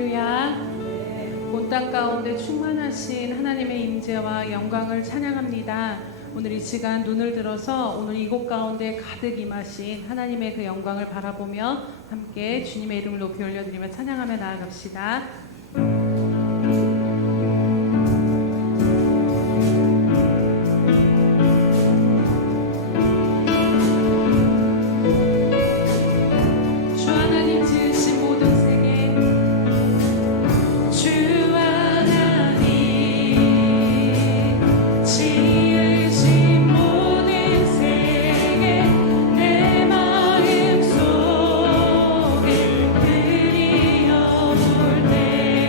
할렐루야. 온 땅 가운데 충만하신 하나님의 임재와 영광을 찬양합니다. 오늘 이 시간 눈을 들어서 오늘 이곳 가운데 가득 임하신 하나님의 그 영광을 바라보며 함께 주님의 이름을 높이 올려드리며 찬양하며 나아갑시다. 내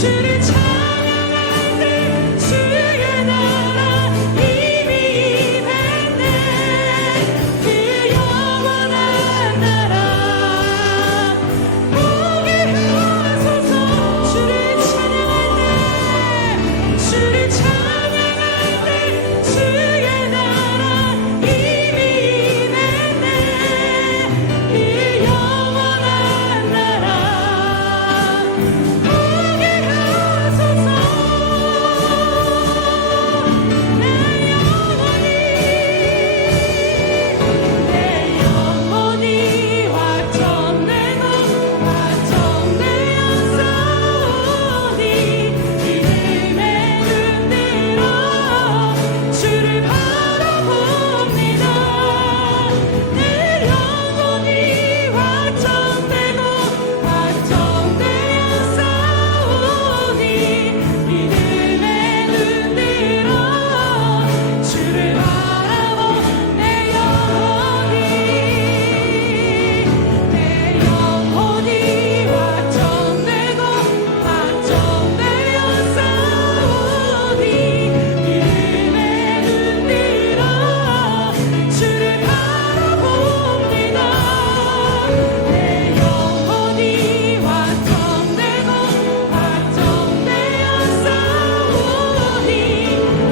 주를 찬양할 때 주의 나라 이미 임했네. 그 영원한 나라 오게 하소서. 주를 찬양할 때 주를 찬양할 때 주의 나라 이미 임했네. 그 영원한 나라 오게 하소서. 내 영혼이 확정되고 확정되어 싸우니 믿음에 눈들어 주를 바라봅니다. 내 영혼이 확정되고 확정되어 싸우니 믿음에 눈들어 주를 바라보. 내 영혼이 확정되고 확정되어 싸우니 믿음에 눈들어 주를 바라봅니다. 내 영혼이 확정되고 확정되어 싸우니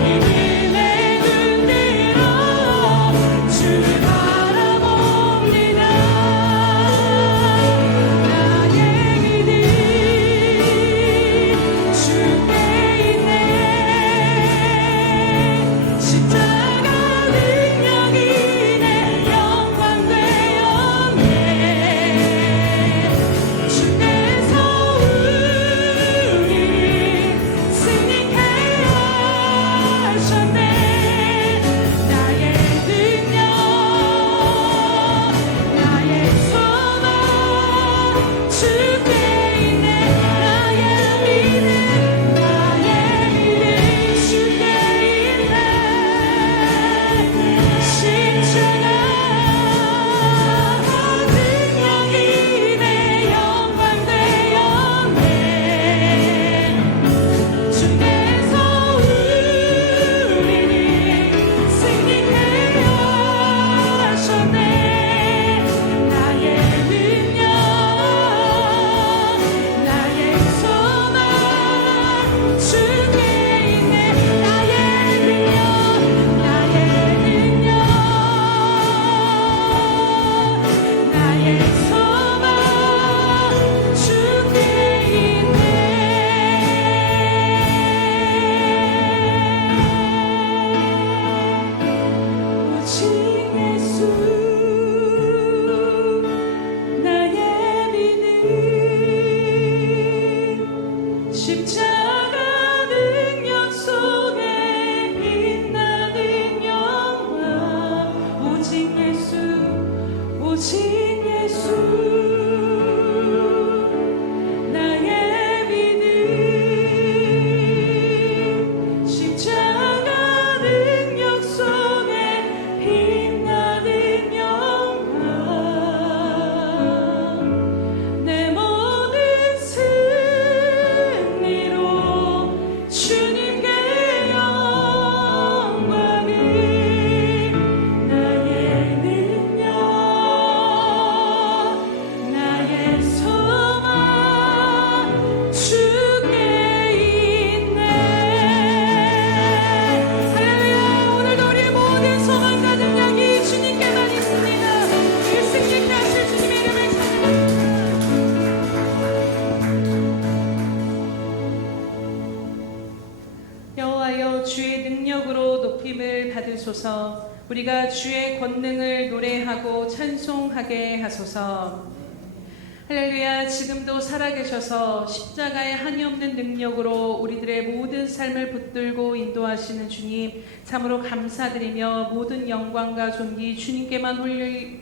믿음에 눈들어 주를 바라봅니다. 나의 믿음 주께 있네. 십자가 능력이 내 영광 되었네. 주께서 우리를 승리케 하셨네. 나의 능력 나의 소망 주께 있네. 나의 믿음 주께 있네. 십자가 능력이 내 영광 되었네. 주께서 우리를 승리케 하셨네. 나의 능력 나의 소망 주께 있네. 나의 능력 나의 소망 주께 있네. 오직 예수 나의 믿음 십자가 능력 속에 빛나는 영광. 오직 예수 나의 믿음 십자가 능력 속에 빛나는 영광. 내 모든 승리로 주님께 영광을. 나의 능력 나의 소망 주께 있네. 할렐루야. 오늘도 우리의 모든 소망과 능력이 주님께만 있습니다. 우리 승리케 하실 주님의 이름을 찬양합니다. 여호와여 주의 능력으로 높임을 받으소서. 우리가 주의 권능을 노래하고 찬송하게 하소서. 할렐루야. 지금도 살아계셔서 십자가의 한이 없는 능력으로 우리들의 모든 삶을 붙들고 인도하시는 주님, 참으로 감사드리며 모든 영광과 존귀 주님께만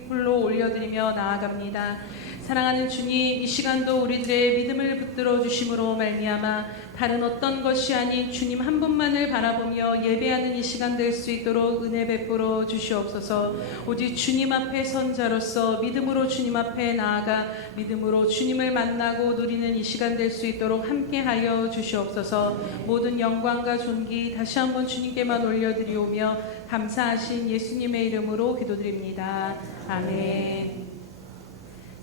홀로 올려드리며 나아갑니다. 사랑하는 주님, 이 시간도 우리들의 믿음을 붙들어 주심으로 말미암아 다른 어떤 것이 아닌 주님 한 분만을 바라보며 예배하는 이 시간 될 수 있도록 은혜 베풀어 주시옵소서. 오직 주님 앞에 선 자로서 믿음으로 주님 앞에 나아가 믿음으로 주님을 만나고 누리는 이 시간 될 수 있도록 함께하여 주시옵소서. 모든 영광과 존귀 다시 한번 주님께만 올려드리오며 감사하신 예수님의 이름으로 기도드립니다. 아멘.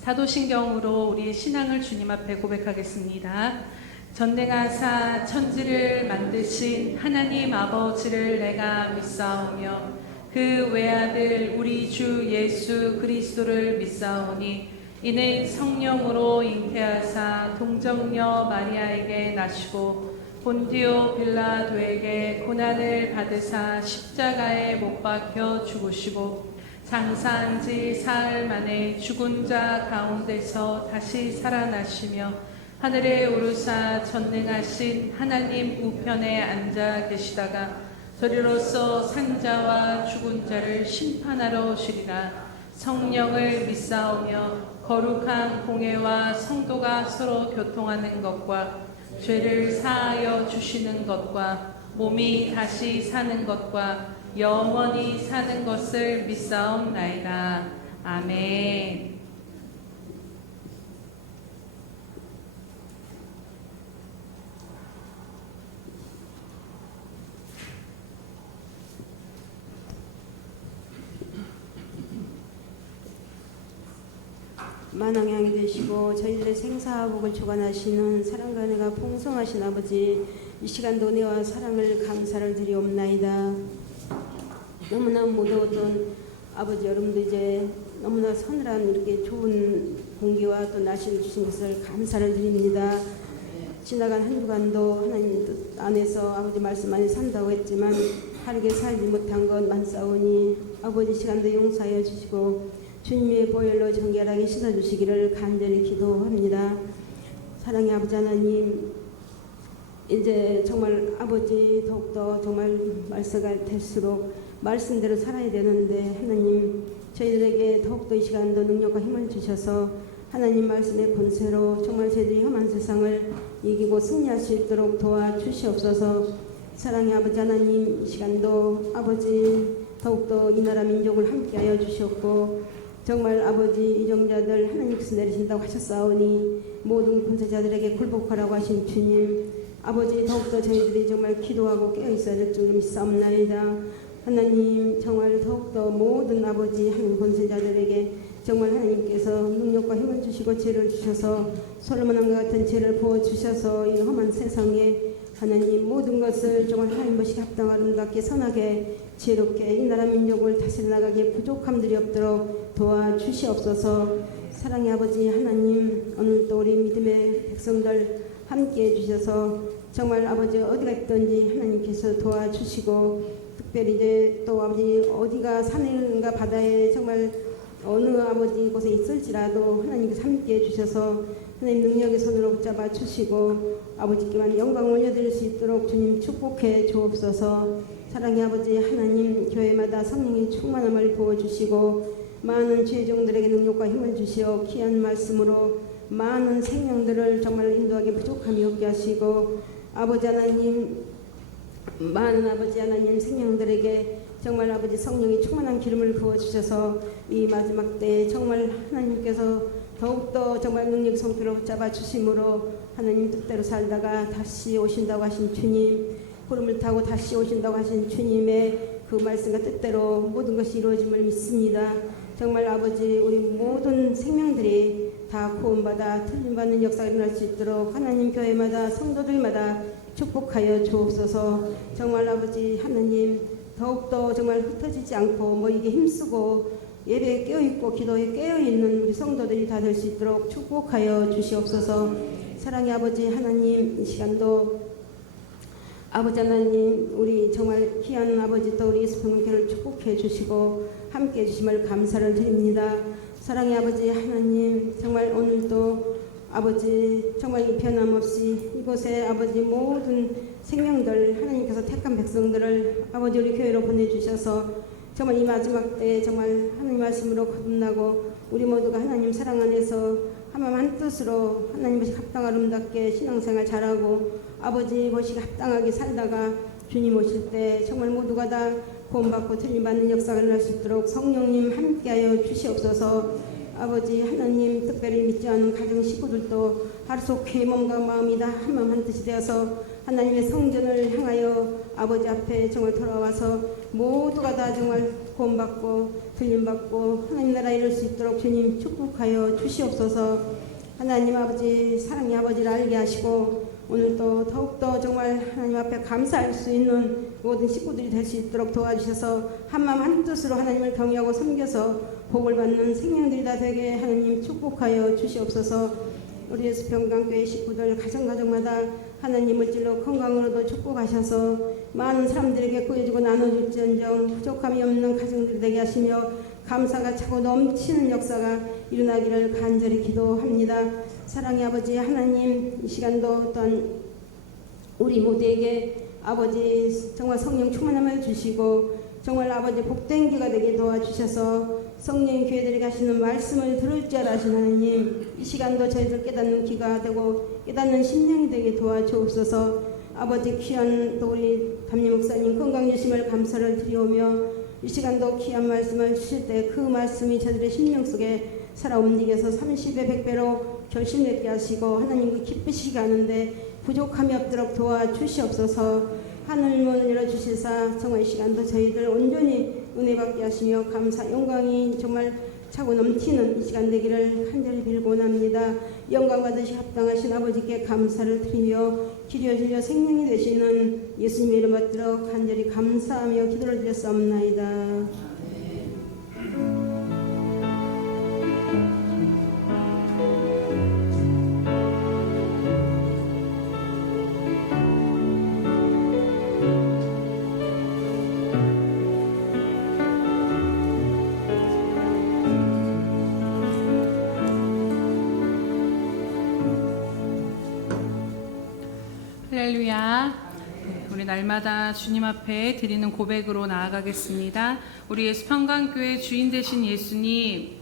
사도신경으로 우리의 신앙을 주님 앞에 고백하겠습니다. 전능하사 천지를 만드신 하나님 아버지를 내가 믿사오며 그 외아들 우리 주 예수 그리스도를 믿사오니 이는 성령으로 잉태하사 동정녀 마리아에게 나시고 본디오 빌라도에게 고난을 받으사 십자가에 못 박혀 죽으시고 장사한 지 사흘 만에 죽은 자 가운데서 다시 살아나시며 하늘에 오르사 전능하신 하나님 우편에 앉아 계시다가 저리로서 산자와 죽은 자를 심판하러 오시리라. 성령을 믿사오며 거룩한 공회와 성도가 서로 교통하는 것과 죄를 사하여 주시는 것과 몸이 다시 사는 것과 영원히 사는 것을 믿사옵나이다. 아멘. 만왕양이 되시고 저희들의 생사복을 주관하시는 사랑과 은혜가 풍성하신 아버지, 이 시간도 은혜와 사랑을 감사를 드리옵나이다. 너무나 무더웠던 아버지, 여러분도 이제 너무나 서늘한 이렇게 좋은 공기와 또 날씨를 주신 것을 감사를 드립니다. 지나간 한 주간도 하나님 뜻 안에서 아버지 말씀 안에 산다고 했지만 바르게 살지 못한 것 많사오니 아버지 시간도 용서하여 주시고 주님의 보혈로 정결하게 씻어주시기를 간절히 기도합니다. 사랑의 아버지 하나님, 이제 정말 아버지 더욱더 정말 말세가 될수록 말씀대로 살아야 되는데 하나님, 저희들에게 더욱더 이 시간도 능력과 힘을 주셔서 하나님 말씀의 권세로 정말 저희들이 험한 세상을 이기고 승리할 수 있도록 도와주시옵소서. 사랑의 아버지 하나님, 이 시간도 아버지 더욱더 이 나라 민족을 함께하여 주셨고 정말 아버지 이정자들 하나님께서 내리신다고 하셨사오니 모든 권세자들에게 굴복하라고 하신 주님, 아버지 더욱더 저희들이 정말 기도하고 깨어있어야 될 줄 믿사옵나이다. 하나님 정말 더욱더 모든 아버지 하나님 권세자들에게 정말 하나님께서 능력과 힘을 주시고 지혜를 주셔서 솔로몬 왕과 같은 지혜를 부어주셔서 이 험한 세상에 하나님 모든 것을 정말 하나님 보시기 합당하고 아름답게 선하게 지혜롭게 이 나라 민족을 다스려 나가기에 부족함들이 없도록 도와주시옵소서. 사랑의 아버지 하나님, 오늘도 우리 믿음의 백성들 함께해 주셔서 정말 아버지 어디가 있든지 하나님께서 도와주시고 특별히 이제 또 아버지 어디가 산인가 바다에 정말 어느 아버지 곳에 있을지라도 하나님께서 함께해 주셔서 하나님 능력의 손으로 붙잡아 주시고 아버지께만 영광을 올려드릴 수 있도록 주님 축복해 주옵소서. 사랑의 아버지 하나님, 교회마다 성령의 충만함을 부어주시고 많은 죄종들에게 능력과 힘을 주시어 귀한 말씀으로 많은 생명들을 정말 인도하기 부족함이 없게 하시고 아버지 하나님, 많은 아버지 하나님 생명들에게 정말 아버지 성령이 충만한 기름을 부어주셔서 이 마지막 때에 정말 하나님께서 더욱더 정말 능력 성필로 붙잡아 주심으로 하나님 뜻대로 살다가 다시 오신다고 하신 주님, 구름을 타고 다시 오신다고 하신 주님의 그 말씀과 뜻대로 모든 것이 이루어짐을 믿습니다. 정말 아버지 우리 모든 생명들이 다 구원받아 틀림받는 역사가 일어날 수 있도록 하나님 교회마다 성도들마다 축복하여 주옵소서. 정말 아버지 하나님 더욱더 정말 흩어지지 않고 모이게 힘쓰고 예배에 깨어있고 기도에 깨어있는 우리 성도들이 다 될 수 있도록 축복하여 주시옵소서. 사랑의 아버지 하나님, 이 시간도 아버지 하나님 우리 정말 귀한 아버지 또 우리 예수 평교를 축복해 주시고 함께 해주심을 감사를 드립니다. 사랑의 아버지 하나님, 정말 오늘도 아버지 정말 이 변함없이 이곳에 아버지 모든 생명들 하나님께서 택한 백성들을 아버지 우리 교회로 보내주셔서 정말 이 마지막 때에 정말 하나님 말씀으로 거듭나고 우리 모두가 하나님 사랑 안에서 한마음 한뜻으로 하나님 보시기 합당한 아름답게 신앙생활 잘하고 아버지 보시기 합당하게 살다가 주님 오실 때 정말 모두가 다 구원받고 틀림받는 역사가 일어날 수 있도록 성령님 함께하여 주시옵소서. 아버지 하나님 특별히 믿지 않는 가정 식구들도 하루속히 몸과 마음이 다 한마음 한뜻이 되어서 하나님의 성전을 향하여 아버지 앞에 정말 돌아와서 모두가 다 정말 구원받고 틀림받고 하나님 나라에 이룰 수 있도록 주님 축복하여 주시옵소서. 하나님 아버지 사랑의 아버지를 알게 하시고 오늘 또 더욱더 정말 하나님 앞에 감사할 수 있는 모든 식구들이 될 수 있도록 도와주셔서 한마음 한뜻으로 하나님을 경외하고 섬겨서 복을 받는 생명들이 다 되게 하나님 축복하여 주시옵소서. 우리 예수평강교회 식구들 가정마다 하나님 물질로 건강으로도 축복하셔서 많은 사람들에게 구해주고 나눠줄지언정 부족함이 없는 가정들이 되게 하시며 감사가 차고 넘치는 역사가 일어나기를 간절히 기도합니다. 사랑의 아버지 하나님, 이 시간도 또한 우리 모두에게 아버지 정말 성령 충만함을 주시고 정말 아버지 복된 기가 되게 도와주셔서 성령 교회들이 가시는 말씀을 들을 줄 아시는 하나님, 이 시간도 저희들 깨닫는 귀가 되고 깨닫는 심령이 되게 도와주옵소서. 아버지 귀한 또 우리 담임 목사님 건강 주심을 감사를 드리오며 이 시간도 귀한 말씀을 주실 때 그 말씀이 저들의 심령 속에 살아 움직여서 30배 100배로 결심되게 하시고 하나님 그 기쁘시게 하는데 부족함이 없도록 도와주시옵소서. 하늘 문을 열어주시사 정말 이 시간도 저희들 온전히 은혜 받게 하시며 감사 영광이 정말 차고 넘치는 이 시간 되기를 간절히 빌고 원합니다. 영광 받으시 합당하신 아버지께 감사를 드리며 기려 진료 생명이 되시는 예수님의 이름 받들어 간절히 감사하며 기도를 드렸사옵나이다. 할렐루야. 우리 날마다 주님 앞에 드리는 고백으로 나아가겠습니다. 우리 예수평강교회 주인 되신 예수님,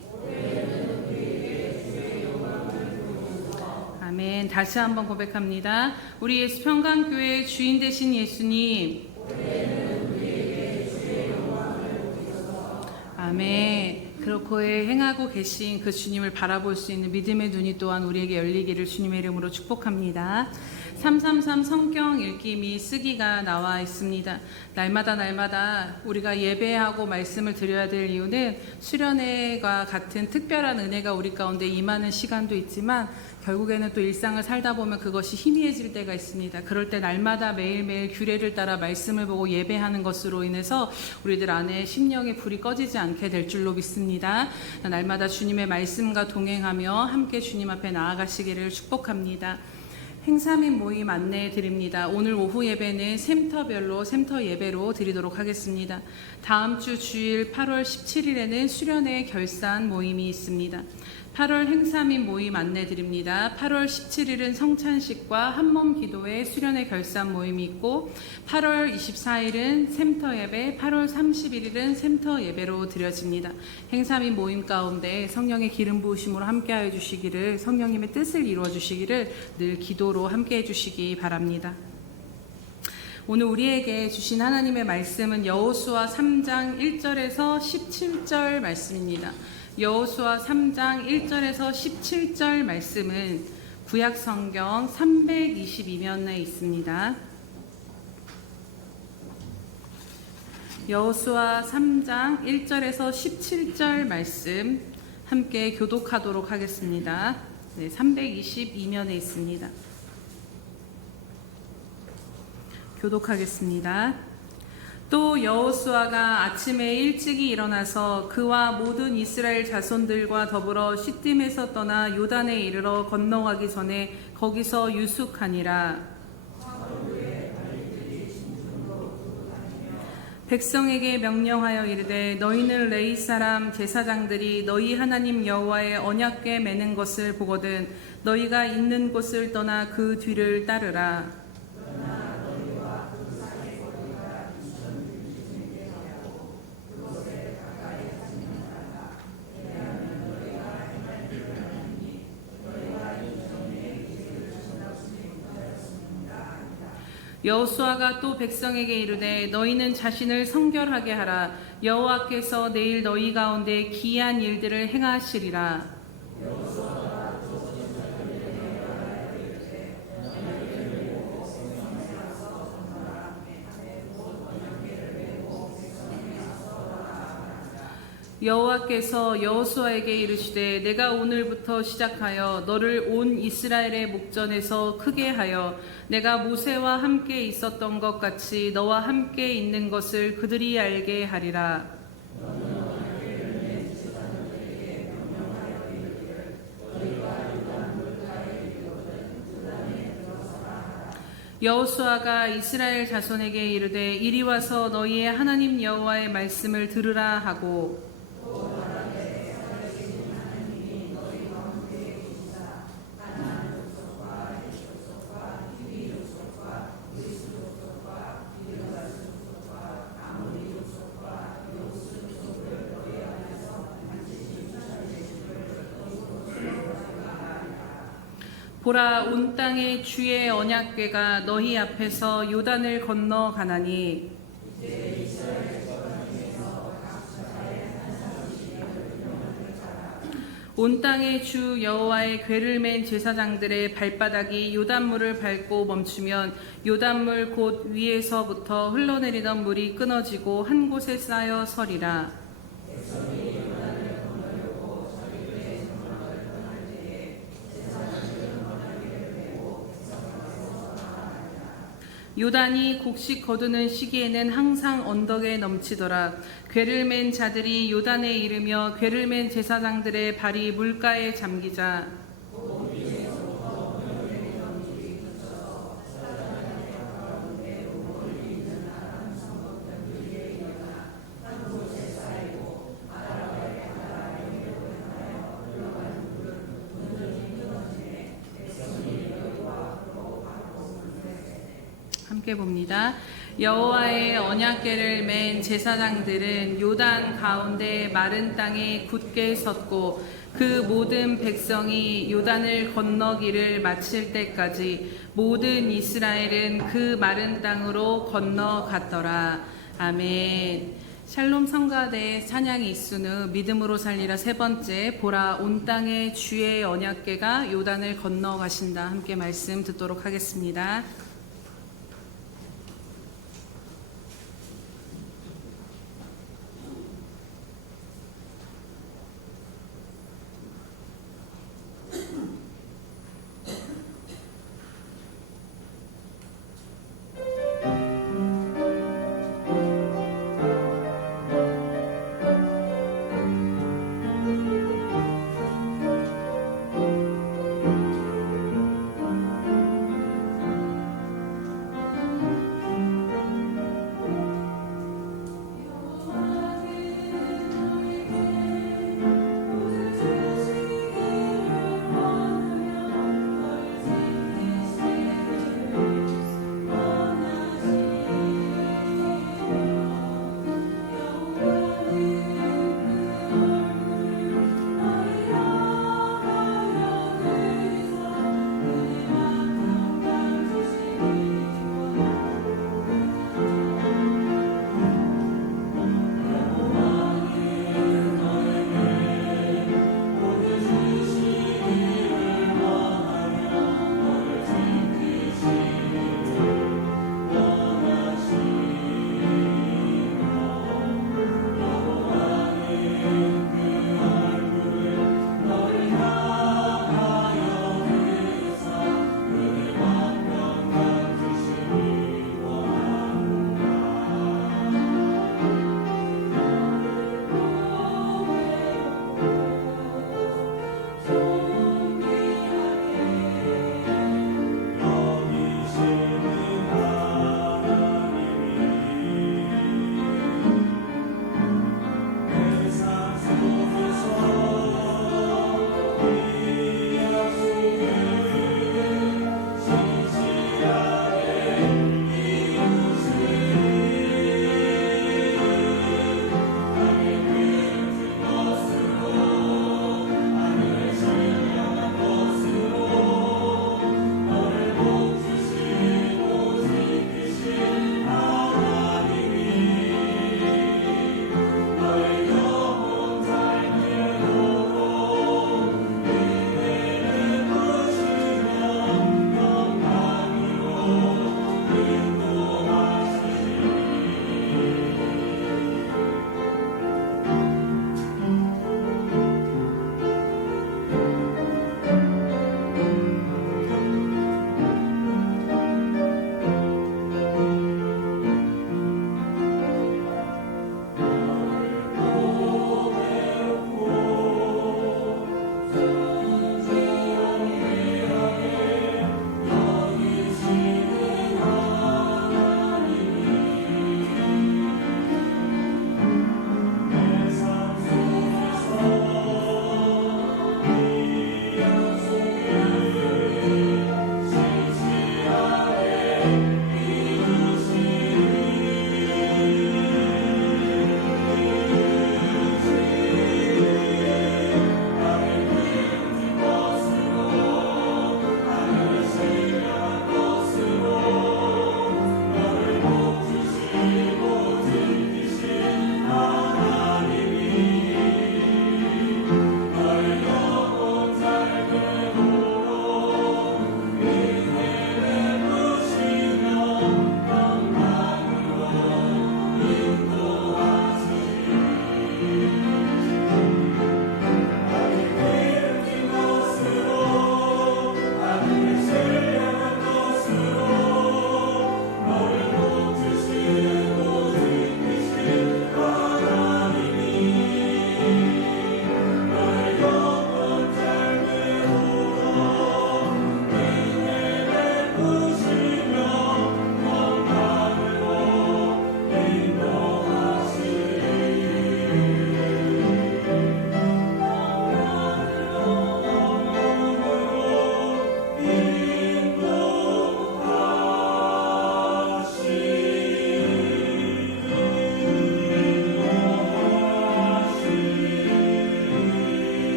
아멘. 다시 한번 고백합니다. 우리 예수평강교회 주인 되신 예수님, 아멘. 그렇고 행하고 계신 그 주님을 바라볼 수 있는 믿음의 눈이 또한 우리에게 열리기를 주님의 이름으로 축복합니다. 333 성경 읽기 및 쓰기가 나와 있습니다. 날마다 우리가 예배하고 말씀을 드려야 될 이유는 수련회와 같은 특별한 은혜가 우리 가운데 임하는 시간도 있지만 결국에는 또 일상을 살다 보면 그것이 희미해질 때가 있습니다. 그럴 때 날마다 매일매일 규례를 따라 말씀을 보고 예배하는 것으로 인해서 우리들 안에 심령의 불이 꺼지지 않게 될 줄로 믿습니다. 날마다 주님의 말씀과 동행하며 함께 주님 앞에 나아가시기를 축복합니다. 행사 및 모임 안내해 드립니다. 오늘 오후 예배는 샘터별로 샘터 예배로 드리도록 하겠습니다. 다음 주 주일 8월 17일에는 수련회 결산 모임이 있습니다. 8월 행사 및 모임 안내 드립니다. 8월 17일은 성찬식과 한몸 기도회 수련회 결산 모임이 있고 8월 24일은 샘터 예배, 8월 31일은 샘터 예배로 드려집니다. 행사 및 모임 가운데 성령의 기름 부으심으로 함께하여 주시기를, 성령님의 뜻을 이루어 주시기를 늘 기도로 함께해 주시기 바랍니다. 오늘 우리에게 주신 하나님의 말씀은 여호수아 3장 1절에서 17절 말씀입니다. 여호수아 3장 1절에서 17절 말씀은 구약 성경 322면에 있습니다. 여호수아 3장 1절에서 17절 말씀 함께 교독하도록 하겠습니다. 322면에 있습니다. 교독하겠습니다. 또 여호수아가 아침에 일찍이 일어나서 그와 모든 이스라엘 자손들과 더불어 시딤에서 떠나 요단에 이르러 건너가기 전에 거기서 유숙하니라. 백성에게 명령하여 이르되 너희는 레위 사람 제사장들이 너희 하나님 여호와의 언약궤 매는 것을 보거든 너희가 있는 곳을 떠나 그 뒤를 따르라. 여호수아가 또 백성에게 이르되 너희는 자신을 성결하게 하라. 여호와께서 내일 너희 가운데 기이한 일들을 행하시리라. 여호와께서 여호수아에게 이르시되 내가 오늘부터 시작하여 너를 온 이스라엘의 목전에서 크게 하여 내가 모세와 함께 있었던 것 같이 너와 함께 있는 것을 그들이 알게 하리라. 여호수아가 이스라엘 자손에게 이르되 이리 와서 너희의 하나님 여호와의 말씀을 들으라 하고 보라 온 땅에 주의 언약궤가 너희 앞에서 요단을 건너 가나니 온 땅에 주 여호와의 궤를 맨 제사장들의 발바닥이 요단물을 밟고 멈추면 요단물 곧 위에서부터 흘러내리던 물이 끊어지고 한 곳에 쌓여 서리라. 요단이 곡식 거두는 시기에는 항상 언덕에 넘치더라. 궤를 맨 자들이 요단에 이르며 궤를 맨 제사장들의 발이 물가에 잠기자 함께 봅니다. 여호와의 언약궤를 맨 제사장들은 요단 가운데 마른 땅에 굳게 섰고 그 모든 백성이 요단을 건너기를 마칠 때까지 모든 이스라엘은 그 마른 땅으로 건너갔더라. 아멘. 샬롬 성가대 찬양이 있은 후 믿음으로 살리라 세 번째 보라 온 땅에 주의 언약궤가 요단을 건너가신다. 함께 말씀 듣도록 하겠습니다.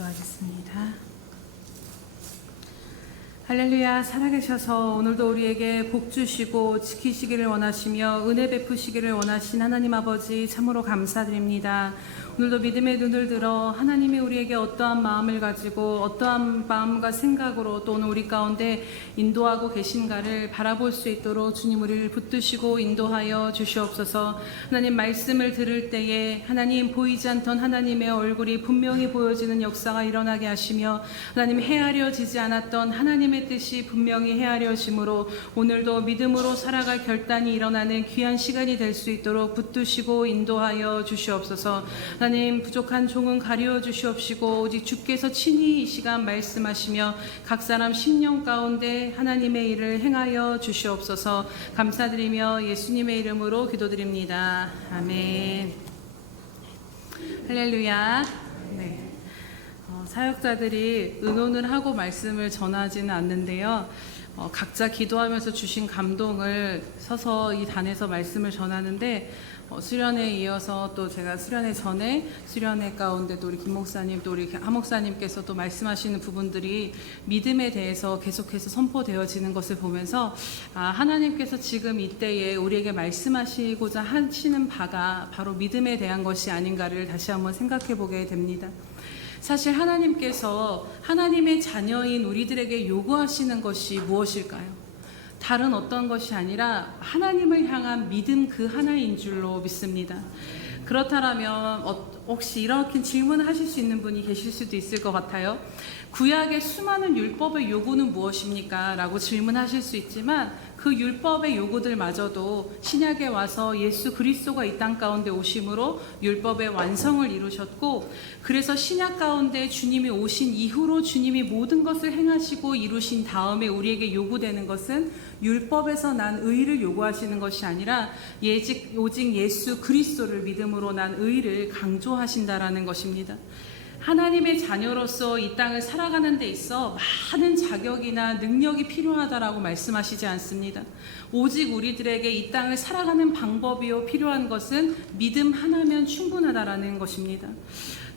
기도하겠습니다. 할렐루야. 살아계셔서 오늘도 우리에게 복 주시고 지키시기를 원하시며 은혜 베푸시기를 원하신 하나님 아버지 참으로 감사드립니다. 오늘도 믿음의 눈을 들어 하나님이 우리에게 어떠한 마음을 가지고 어떠한 마음과 생각으로 또 오늘 우리 가운데 인도하고 계신가를 바라볼 수 있도록 주님 우리를 붙드시고 인도하여 주시옵소서. 하나님 말씀을 들을 때에 하나님 보이지 않던 하나님의 얼굴이 분명히 보여지는 역사가 일어나게 하시며 하나님 헤아려지지 않았던 하나님의 뜻이 분명히 헤아려짐으로 오늘도 믿음으로 살아갈 결단이 일어나는 귀한 시간이 될 수 있도록 붙드시고 인도하여 주시옵소서. 하나님 부족한 종은 가려 주시옵시고 오직 주께서 친히 이 시간 말씀하시며 각 사람 심령 가운데 하나님의 일을 행하여 주시옵소서. 감사드리며 예수님의 이름으로 기도드립니다. 아멘. 할렐루야. 네. 사역자들이 의논을 하고 말씀을 전하지는 않는데요. 각자 기도하면서 주신 감동을 서서 이 단에서 말씀을 전하는데 수련회에 이어서 또 제가 수련회 전에 수련회 가운데 또 우리 김 목사님 또 우리 하 목사님께서 또 말씀하시는 부분들이 믿음에 대해서 계속해서 선포되어지는 것을 보면서 하나님께서 지금 이때에 우리에게 말씀하시고자 하시는 바가 바로 믿음에 대한 것이 아닌가를 다시 한번 생각해 보게 됩니다. 사실 하나님께서 하나님의 자녀인 우리들에게 요구하시는 것이 무엇일까요? 다른 어떤 것이 아니라 하나님을 향한 믿음 그 하나인 줄로 믿습니다. 그렇다면 혹시 이렇게 질문하실 수 있는 분이 계실 수도 있을 것 같아요. 구약의 수많은 율법의 요구는 무엇입니까? 라고 질문하실 수 있지만 그 율법의 요구들마저도 신약에 와서 예수 그리스도가 이 땅 가운데 오심으로 율법의 완성을 이루셨고, 그래서 신약 가운데 주님이 오신 이후로 주님이 모든 것을 행하시고 이루신 다음에 우리에게 요구되는 것은 율법에서 난 의를 요구하시는 것이 아니라 오직 예수 그리스도를 믿음으로 난 의를 강조하신다라는 것입니다. 하나님의 자녀로서 이 땅을 살아가는 데 있어 많은 자격이나 능력이 필요하다라고 말씀하시지 않습니다. 오직 우리들에게 이 땅을 살아가는 방법이요 필요한 것은 믿음 하나면 충분하다라는 것입니다.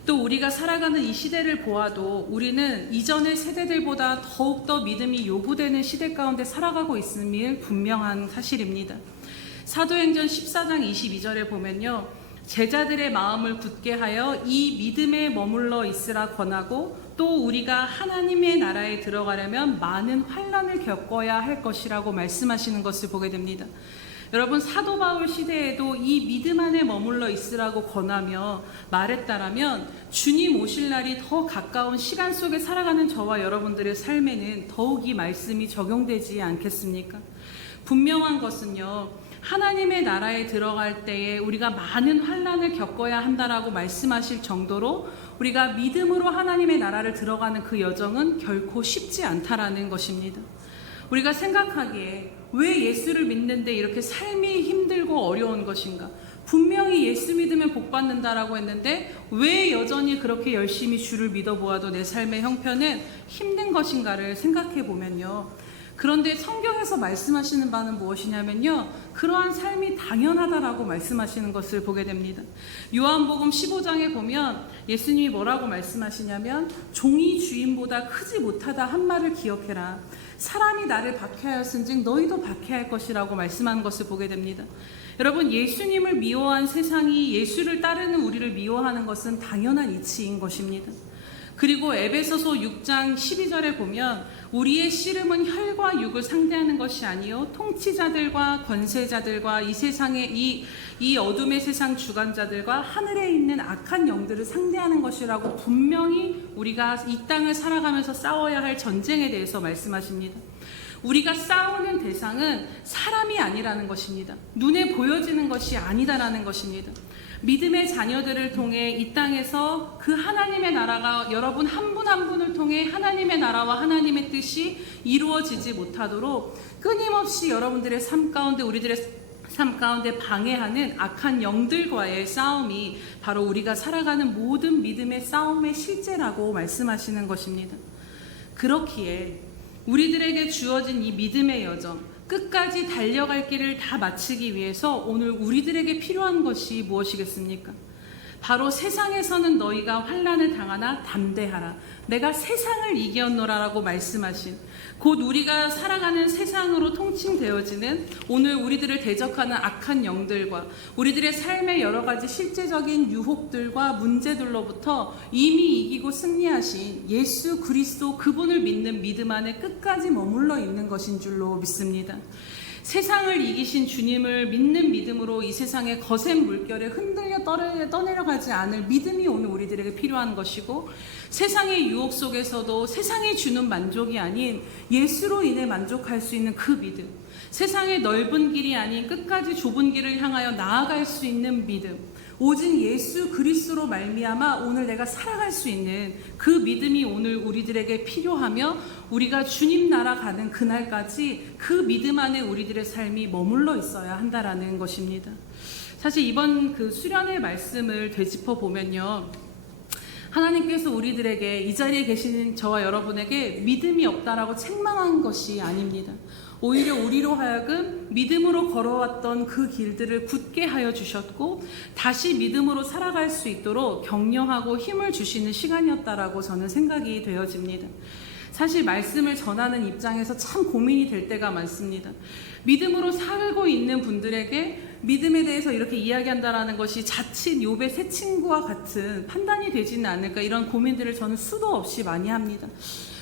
또 우리가 살아가는 이 시대를 보아도 우리는 이전의 세대들보다 더욱더 믿음이 요구되는 시대 가운데 살아가고 있음이 분명한 사실입니다. 사도행전 14장 22절에 보면요, 제자들의 마음을 굳게 하여 이 믿음에 머물러 있으라 권하고 또 우리가 하나님의 나라에 들어가려면 많은 환난을 겪어야 할 것이라고 말씀하시는 것을 보게 됩니다. 여러분, 사도 바울 시대에도 이 믿음 안에 머물러 있으라고 권하며 말했다라면 주님 오실 날이 더 가까운 시간 속에 살아가는 저와 여러분들의 삶에는 더욱 이 말씀이 적용되지 않겠습니까? 분명한 것은요, 하나님의 나라에 들어갈 때에 우리가 많은 환난을 겪어야 한다라고 말씀하실 정도로 우리가 믿음으로 하나님의 나라를 들어가는 그 여정은 결코 쉽지 않다라는 것입니다. 우리가 생각하기에 왜 예수를 믿는데 이렇게 삶이 힘들고 어려운 것인가? 분명히 예수 믿으면 복 받는다라고 했는데 왜 여전히 그렇게 열심히 주를 믿어보아도 내 삶의 형편은 힘든 것인가를 생각해 보면요. 그런데 성경에서 말씀하시는 바는 무엇이냐면요, 그러한 삶이 당연하다라고 말씀하시는 것을 보게 됩니다. 요한복음 15장에 보면 예수님이 뭐라고 말씀하시냐면, 종이 주인보다 크지 못하다 한 말을 기억해라. 사람이 나를 박해하였은즉 너희도 박해할 것이라고 말씀하는 것을 보게 됩니다. 여러분, 예수님을 미워한 세상이 예수를 따르는 우리를 미워하는 것은 당연한 이치인 것입니다. 그리고 에베소서 6장 12절에 보면 우리의 씨름은 혈과 육을 상대하는 것이 아니요 통치자들과 권세자들과 이 세상의 이 어둠의 세상 주관자들과 하늘에 있는 악한 영들을 상대하는 것이라고 분명히 우리가 이 땅을 살아가면서 싸워야 할 전쟁에 대해서 말씀하십니다. 우리가 싸우는 대상은 사람이 아니라는 것입니다. 눈에 보여지는 것이 아니다라는 것입니다. 믿음의 자녀들을 통해 이 땅에서 그 하나님의 나라가 여러분 한 분 한 분을 통해 하나님의 나라와 하나님의 뜻이 이루어지지 못하도록 끊임없이 여러분들의 삶 가운데, 우리들의 삶 가운데 방해하는 악한 영들과의 싸움이 바로 우리가 살아가는 모든 믿음의 싸움의 실제라고 말씀하시는 것입니다. 그렇기에 우리들에게 주어진 이 믿음의 여정, 끝까지 달려갈 길을 다 마치기 위해서 오늘 우리들에게 필요한 것이 무엇이겠습니까? 바로 세상에서는 너희가 환난을 당하나 담대하라. 내가 세상을 이겼노라라고 말씀하신, 곧 우리가 살아가는 세상으로 통칭되어지는 오늘 우리들을 대적하는 악한 영들과 우리들의 삶의 여러 가지 실제적인 유혹들과 문제들로부터 이미 이기고 승리하신 예수 그리스도, 그분을 믿는 믿음 안에 끝까지 머물러 있는 것인 줄로 믿습니다. 세상을 이기신 주님을 믿는 믿음으로 이 세상의 거센 물결에 흔들려 떠내려가지 않을 믿음이 오늘 우리들에게 필요한 것이고, 세상의 유혹 속에서도 세상이 주는 만족이 아닌 예수로 인해 만족할 수 있는 그 믿음, 세상의 넓은 길이 아닌 끝까지 좁은 길을 향하여 나아갈 수 있는 믿음, 오직 예수 그리스도로 말미암아 오늘 내가 살아갈 수 있는 그 믿음이 오늘 우리들에게 필요하며, 우리가 주님 나라 가는 그날까지 그 믿음 안에 우리들의 삶이 머물러 있어야 한다라는 것입니다. 사실 이번 그 수련의 말씀을 되짚어 보면요, 하나님께서 우리들에게, 이 자리에 계시는 저와 여러분에게 믿음이 없다라고 책망한 것이 아닙니다. 오히려 우리로 하여금 믿음으로 걸어왔던 그 길들을 굳게 하여 주셨고 다시 믿음으로 살아갈 수 있도록 격려하고 힘을 주시는 시간이었다라고 저는 생각이 되어집니다. 사실 말씀을 전하는 입장에서 참 고민이 될 때가 많습니다. 믿음으로 살고 있는 분들에게 믿음에 대해서 이렇게 이야기한다라는 것이 자칫 욥의 새 친구와 같은 판단이 되지는 않을까, 이런 고민들을 저는 수도 없이 많이 합니다.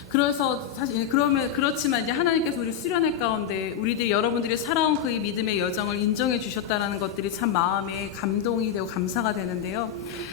그래서 사실 그렇지만 이제 하나님께서 우리 수련회 가운데 우리들 여러분들이 살아온 그 믿음의 여정을 인정해 주셨다는 것들이 참 마음에 감동이 되고 감사가 되는데요.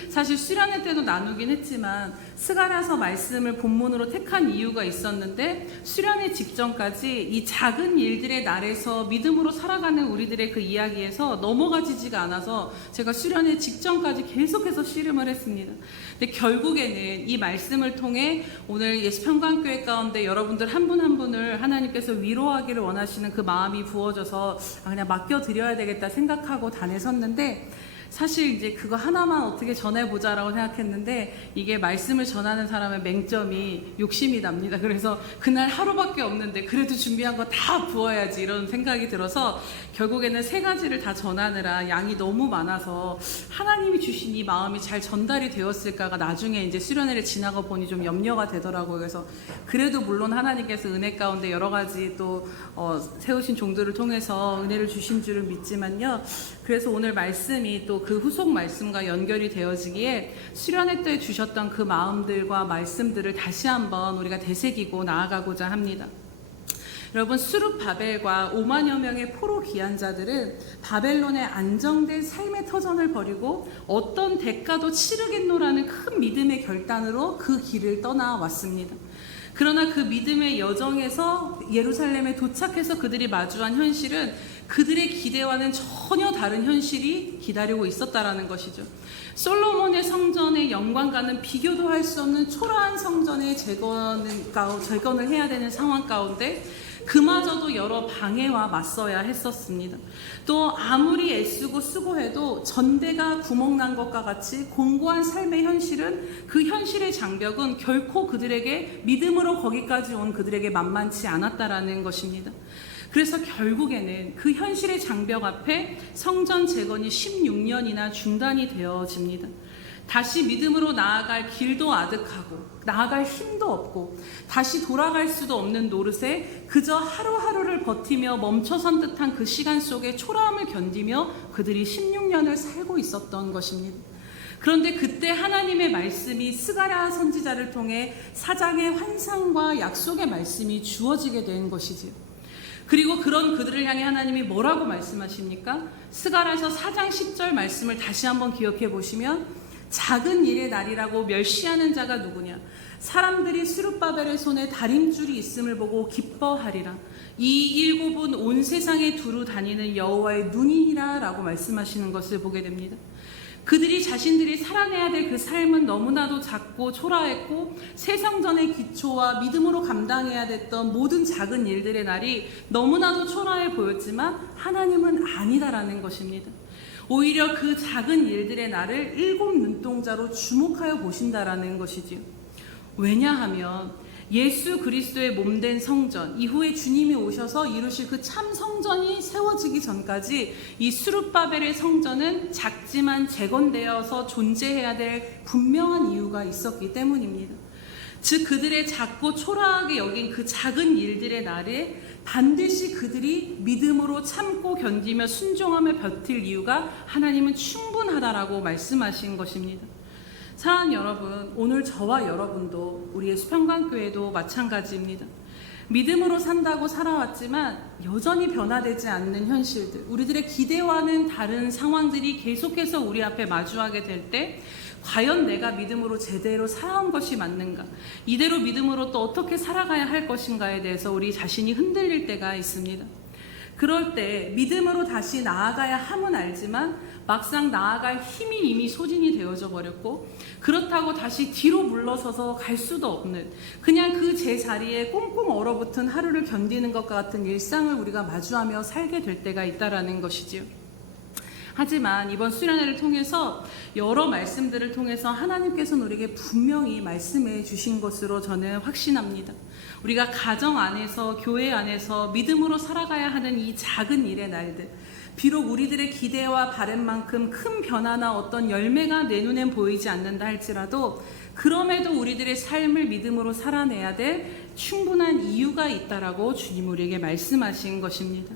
사실 수련회 때도 나누긴 했지만 스가랴서 말씀을 본문으로 택한 이유가 있었는데, 수련회 직전까지 이 작은 일들의 날에서 믿음으로 살아가는 우리들의 그 이야기에서 넘어가지지가 않아서 제가 수련회 직전까지 계속해서 씨름을 했습니다. 근데 결국에는 이 말씀을 통해 오늘 예수평강교회 가운데 여러분들 한 분 한 분을 하나님께서 위로하기를 원하시는 그 마음이 부어져서 그냥 맡겨드려야 되겠다 생각하고 다녔었는데, 사실 이제 그거 하나만 어떻게 전해보자라고 생각했는데 이게 말씀을 전하는 사람의 맹점이 욕심이 납니다. 그래서 그날 하루밖에 없는데 그래도 준비한 거 다 부어야지 이런 생각이 들어서 결국에는 3가지를 다 전하느라 양이 너무 많아서 하나님이 주신 이 마음이 잘 전달이 되었을까가 나중에 이제 수련회를 지나가 보니 좀 염려가 되더라고요. 그래서 그래도 물론 하나님께서 은혜 가운데 여러 가지 또 세우신 종들을 통해서 은혜를 주신 줄을 믿지만요. 그래서 오늘 말씀이 또 그 후속 말씀과 연결이 되어지기에 수련회 때 주셨던 그 마음들과 말씀들을 다시 한번 우리가 되새기고 나아가고자 합니다. 여러분, 수룹 바벨과 5만여 명의 포로 귀환자들은 바벨론의 안정된 삶의 터전을 버리고 어떤 대가도 치르겠노라는 큰 믿음의 결단으로 그 길을 떠나왔습니다. 그러나 그 믿음의 여정에서 예루살렘에 도착해서 그들이 마주한 현실은 그들의 기대와는 전혀 다른 현실이 기다리고 있었다라는 것이죠. 솔로몬의 성전의 영광과는 비교도 할 수 없는 초라한 성전의 재건을 해야 되는 상황 가운데 그마저도 여러 방해와 맞서야 했었습니다. 또 아무리 애쓰고 수고해도 전대가 구멍난 것과 같이 공고한 삶의 현실은, 그 현실의 장벽은 결코 그들에게, 믿음으로 거기까지 온 그들에게 만만치 않았다라는 것입니다. 그래서 결국에는 그 현실의 장벽 앞에 성전 재건이 16년이나 중단이 되어집니다. 다시 믿음으로 나아갈 길도 아득하고 나아갈 힘도 없고 다시 돌아갈 수도 없는 노릇에 그저 하루하루를 버티며 멈춰선 듯한 그 시간 속에 초라함을 견디며 그들이 16년을 살고 있었던 것입니다. 그런데 그때 하나님의 말씀이 스가랴 선지자를 통해 사장의 환상과 약속의 말씀이 주어지게 된 것이지요. 그리고 그런 그들을 향해 하나님이 뭐라고 말씀하십니까? 스가랴서 4장 10절 말씀을 다시 한번 기억해 보시면, 작은 일의 날이라고 멸시하는 자가 누구냐? 사람들이 스룹바벨의 손에 다림줄이 있음을 보고 기뻐하리라. 이 일곱은 온 세상에 두루 다니는 여호와의 눈이니라 라고 말씀하시는 것을 보게 됩니다. 그들이 자신들이 살아내야 될 그 삶은 너무나도 작고 초라했고 새 성전의 기초와 믿음으로 감당해야 됐던 모든 작은 일들의 날이 너무나도 초라해 보였지만 하나님은 아니다라는 것입니다. 오히려 그 작은 일들의 날을 7 눈동자로 주목하여 보신다라는 것이지요. 왜냐하면 예수 그리스도의 몸된 성전, 이후에 주님이 오셔서 이루실 그 참 성전이 세워지기 전까지 이 스룹바벨의 성전은 작지만 재건되어서 존재해야 될 분명한 이유가 있었기 때문입니다. 즉 그들의 작고 초라하게 여긴 그 작은 일들의 날에 반드시 그들이 믿음으로 참고 견디며 순종하며 버틸 이유가 하나님은 충분하다라고 말씀하신 것입니다. 사랑하는 여러분, 오늘 저와 여러분도 우리의 수평강교회도 마찬가지입니다. 믿음으로 산다고 살아왔지만 여전히 변화되지 않는 현실들, 우리들의 기대와는 다른 상황들이 계속해서 우리 앞에 마주하게 될 때 과연 내가 믿음으로 제대로 살아온 것이 맞는가? 이대로 믿음으로 또 어떻게 살아가야 할 것인가에 대해서 우리 자신이 흔들릴 때가 있습니다. 그럴 때 믿음으로 다시 나아가야 함은 알지만 막상 나아갈 힘이 이미 소진이 되어져 버렸고, 그렇다고 다시 뒤로 물러서서 갈 수도 없는, 그냥 그 제자리에 꽁꽁 얼어붙은 하루를 견디는 것과 같은 일상을 우리가 마주하며 살게 될 때가 있다라는 것이지요. 하지만 이번 수련회를 통해서 여러 말씀들을 통해서 하나님께서는 우리에게 분명히 말씀해 주신 것으로 저는 확신합니다. 우리가 가정 안에서, 교회 안에서 믿음으로 살아가야 하는 이 작은 일의 날들, 비록 우리들의 기대와 바램만큼 큰 변화나 어떤 열매가 내 눈엔 보이지 않는다 할지라도 그럼에도 우리들의 삶을 믿음으로 살아내야 될 충분한 이유가 있다라고 주님 우리에게 말씀하신 것입니다.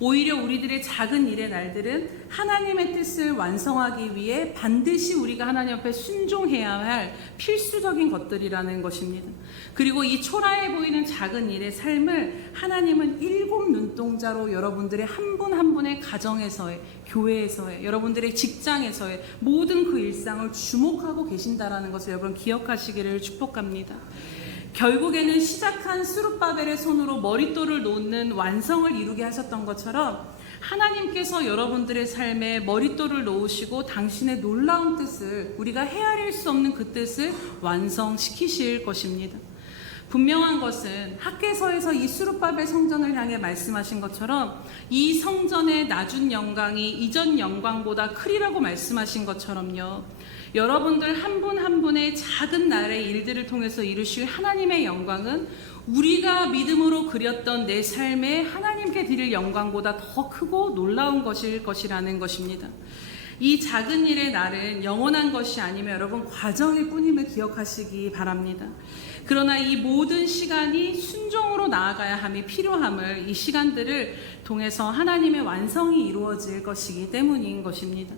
오히려 우리들의 작은 일의 날들은 하나님의 뜻을 완성하기 위해 반드시 우리가 하나님 앞에 순종해야 할 필수적인 것들이라는 것입니다. 그리고 이 초라해 보이는 작은 일의 삶을 하나님은 7 눈동자로 여러분들의 한 분 한 분의 가정에서의, 교회에서의, 여러분들의 직장에서의 모든 그 일상을 주목하고 계신다라는 것을 여러분 기억하시기를 축복합니다. 결국에는 시작한 스룹바벨의 손으로 머릿돌을 놓는 완성을 이루게 하셨던 것처럼 하나님께서 여러분들의 삶에 머릿돌을 놓으시고 당신의 놀라운 뜻을, 우리가 헤아릴 수 없는 그 뜻을 완성시키실 것입니다. 분명한 것은 학개서에서 이 스룹바벨 성전을 향해 말씀하신 것처럼 이 성전의 낮은 영광이 이전 영광보다 크리라고 말씀하신 것처럼요, 여러분들 한 분 한 분의 작은 날의 일들을 통해서 이루실 하나님의 영광은 우리가 믿음으로 그렸던 내 삶에 하나님께 드릴 영광보다 더 크고 놀라운 것일 것이라는 것입니다. 이 작은 일의 날은 영원한 것이 아니며 여러분 과정일 뿐임을 기억하시기 바랍니다. 그러나 이 모든 시간이 순종으로 나아가야 함이 필요함을 이 시간들을 통해서 하나님의 완성이 이루어질 것이기 때문인 것입니다.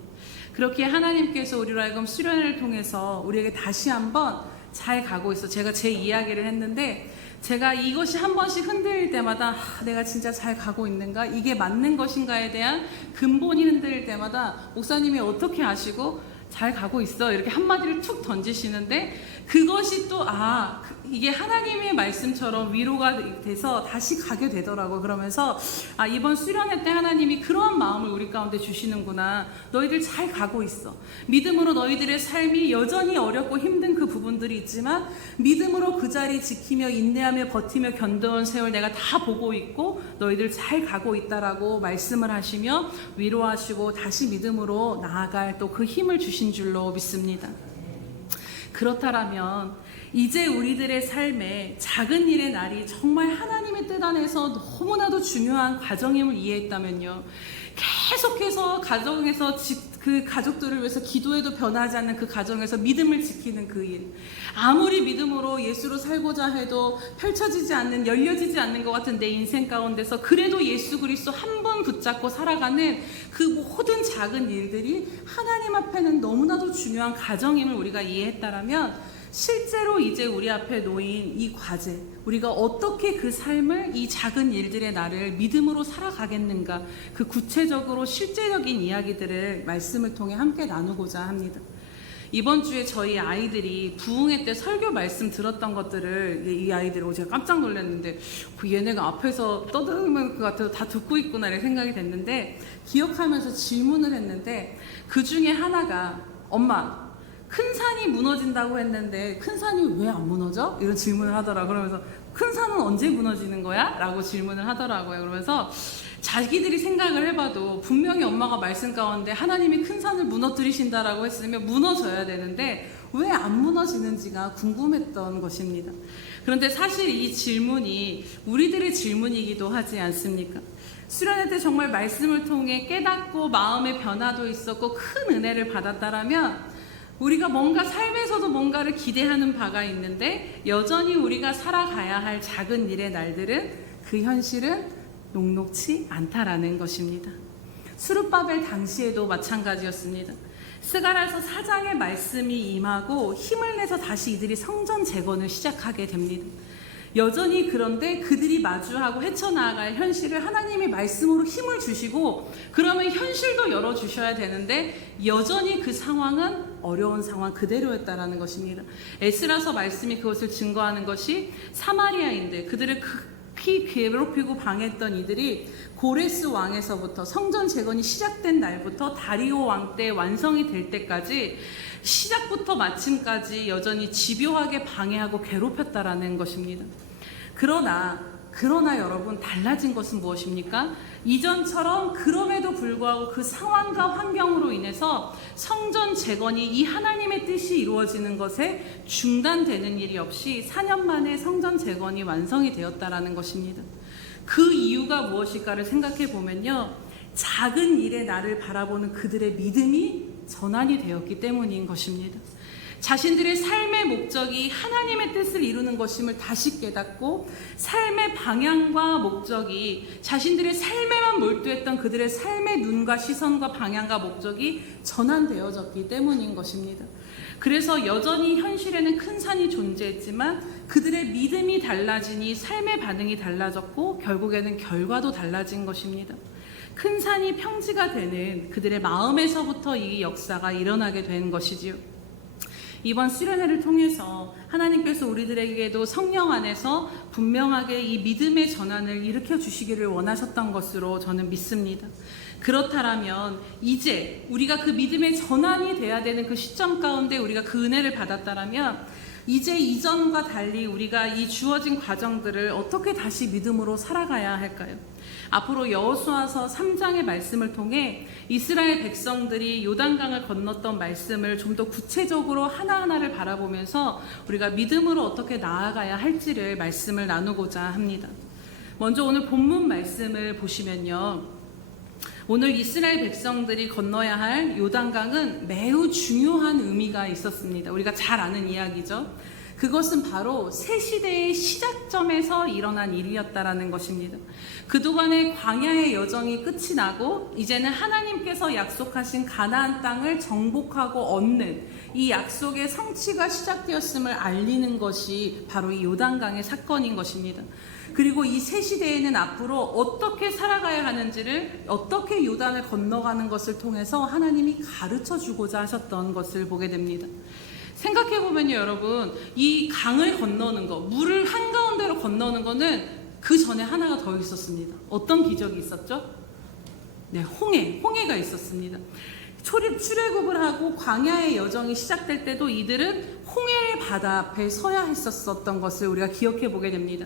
그렇게 하나님께서 우리로 하여금 수련회를 통해서 우리에게 다시 한번 잘 가고 있어. 제가 제 이야기를 했는데 제가 이것이 한 번씩 흔들릴 때마다 내가 진짜 잘 가고 있는가? 이게 맞는 것인가에 대한 근본이 흔들릴 때마다 목사님이 어떻게 아시고 잘 가고 있어? 이렇게 한마디를 툭 던지시는데 그것이 또 이게 하나님의 말씀처럼 위로가 돼서 다시 가게 되더라고. 그러면서 이번 수련회 때 하나님이 그런 마음을 우리 가운데 주시는구나. 너희들 잘 가고 있어. 믿음으로 너희들의 삶이 여전히 어렵고 힘든 그 부분들이 있지만 믿음으로 그 자리 지키며 인내하며 버티며 견뎌온 세월 내가 다 보고 있고 너희들 잘 가고 있다라고 말씀을 하시며 위로하시고 다시 믿음으로 나아갈 또 그 힘을 주신 줄로 믿습니다. 그렇다면 이제 우리들의 삶에 작은 일의 날이 정말 하나님의 뜻 안에서 너무나도 중요한 과정임을 이해했다면요, 계속해서 가정에서 그 가족들을 위해서 기도해도 변하지 않는 그 가정에서 믿음을 지키는 그 일, 아무리 믿음으로 예수로 살고자 해도 펼쳐지지 않는, 열려지지 않는 것 같은 내 인생 가운데서 그래도 예수 그리스도 한 번 붙잡고 살아가는 그 모든 작은 일들이 하나님 앞에는 너무나도 중요한 과정임을 우리가 이해했다라면 실제로 이제 우리 앞에 놓인 이 과제, 우리가 어떻게 그 삶을, 이 작은 일들의 나를 믿음으로 살아가겠는가, 그 구체적으로 실제적인 이야기들을 말씀을 통해 함께 나누고자 합니다. 이번 주에 저희 아이들이 부흥회 때 설교 말씀 들었던 것들을, 이 아이들을 제가 깜짝 놀랐는데 얘네가 앞에서 떠드는 것 같아서 다 듣고 있구나 이렇게 생각이 됐는데, 기억하면서 질문을 했는데 그 중에 하나가, 엄마, 큰 산이 무너진다고 했는데 큰 산이 왜 안 무너져? 이런 질문을 하더라고요. 그러면서 큰 산은 언제 무너지는 거야? 라고 질문을 하더라고요. 그러면서 자기들이 생각을 해봐도 분명히 엄마가 말씀 가운데 하나님이 큰 산을 무너뜨리신다라고 했으면 무너져야 되는데 왜 안 무너지는지가 궁금했던 것입니다. 그런데 사실 이 질문이 우리들의 질문이기도 하지 않습니까? 수련회 때 정말 말씀을 통해 깨닫고 마음의 변화도 있었고 큰 은혜를 받았다라면 우리가 뭔가 삶에서도 뭔가를 기대하는 바가 있는데 여전히 우리가 살아가야 할 작은 일의 날들은 그 현실은 녹록치 않다라는 것입니다. 수룹바벨 당시에도 마찬가지였습니다. 스가랴서 4장의 말씀이 임하고 힘을 내서 다시 이들이 성전 재건을 시작하게 됩니다. 여전히 그런데 그들이 마주하고 헤쳐나갈 현실을 하나님이 말씀으로 힘을 주시고 그러면 현실도 열어주셔야 되는데 여전히 그 상황은 어려운 상황 그대로였다라는 것입니다. 에스라서 말씀이 그것을 증거하는 것이 사마리아인데 그들을 극히 괴롭히고 방해했던 이들이 고레스 왕에서부터 성전 재건이 시작된 날부터 다리오 왕 때 완성이 될 때까지 시작부터 마침까지 여전히 집요하게 방해하고 괴롭혔다라는 것입니다. 그러나 여러분, 달라진 것은 무엇입니까? 이전처럼 그럼에도 불구하고 그 상황과 환경으로 인해서 성전 재건이 이 하나님의 뜻이 이루어지는 것에 중단되는 일이 없이 4년 만에 성전 재건이 완성이 되었다라는 것입니다. 그 이유가 무엇일까를 생각해 보면요, 작은 일의 나를 바라보는 그들의 믿음이 전환이 되었기 때문인 것입니다. 자신들의 삶의 목적이 하나님의 뜻을 이루는 것임을 다시 깨닫고 삶의 방향과 목적이 자신들의 삶에만 몰두했던 그들의 삶의 눈과 시선과 방향과 목적이 전환되어졌기 때문인 것입니다. 그래서 여전히 현실에는 큰 산이 존재했지만 그들의 믿음이 달라지니 삶의 반응이 달라졌고 결국에는 결과도 달라진 것입니다. 큰 산이 평지가 되는 그들의 마음에서부터 이 역사가 일어나게 된 것이지요. 이번 수련회를 통해서 하나님께서 우리들에게도 성령 안에서 분명하게 이 믿음의 전환을 일으켜 주시기를 원하셨던 것으로 저는 믿습니다. 그렇다면 이제 우리가 그 믿음의 전환이 돼야 되는 그 시점 가운데 우리가 그 은혜를 받았다라면 이제 이전과 달리 우리가 이 주어진 과정들을 어떻게 다시 믿음으로 살아가야 할까요? 앞으로 여호수아서 3장의 말씀을 통해 이스라엘 백성들이 요단강을 건넜던 말씀을 좀 더 구체적으로 하나하나를 바라보면서 우리가 믿음으로 어떻게 나아가야 할지를 말씀을 나누고자 합니다. 먼저 오늘 본문 말씀을 보시면요, 오늘 이스라엘 백성들이 건너야 할 요단강은 매우 중요한 의미가 있었습니다. 우리가 잘 아는 이야기죠. 그것은 바로 새 시대의 시작점에서 일어난 일이었다라는 것입니다. 그동안의 광야의 여정이 끝이 나고 이제는 하나님께서 약속하신 가나안 땅을 정복하고 얻는 이 약속의 성취가 시작되었음을 알리는 것이 바로 이 요단강의 사건인 것입니다. 그리고 이 새 시대에는 앞으로 어떻게 살아가야 하는지를, 어떻게 요단을 건너가는 것을 통해서 하나님이 가르쳐 주고자 하셨던 것을 보게 됩니다. 생각해보면요, 여러분, 이 강을 건너는 거, 물을 한가운데로 건너는 거는 그 전에 하나가 더 있었습니다. 어떤 기적이 있었죠? 네, 홍해가 있었습니다. 출애굽을 하고 광야의 여정이 시작될 때도 이들은 홍해의 바다 앞에 서야 했었던 것을 우리가 기억해 보게 됩니다.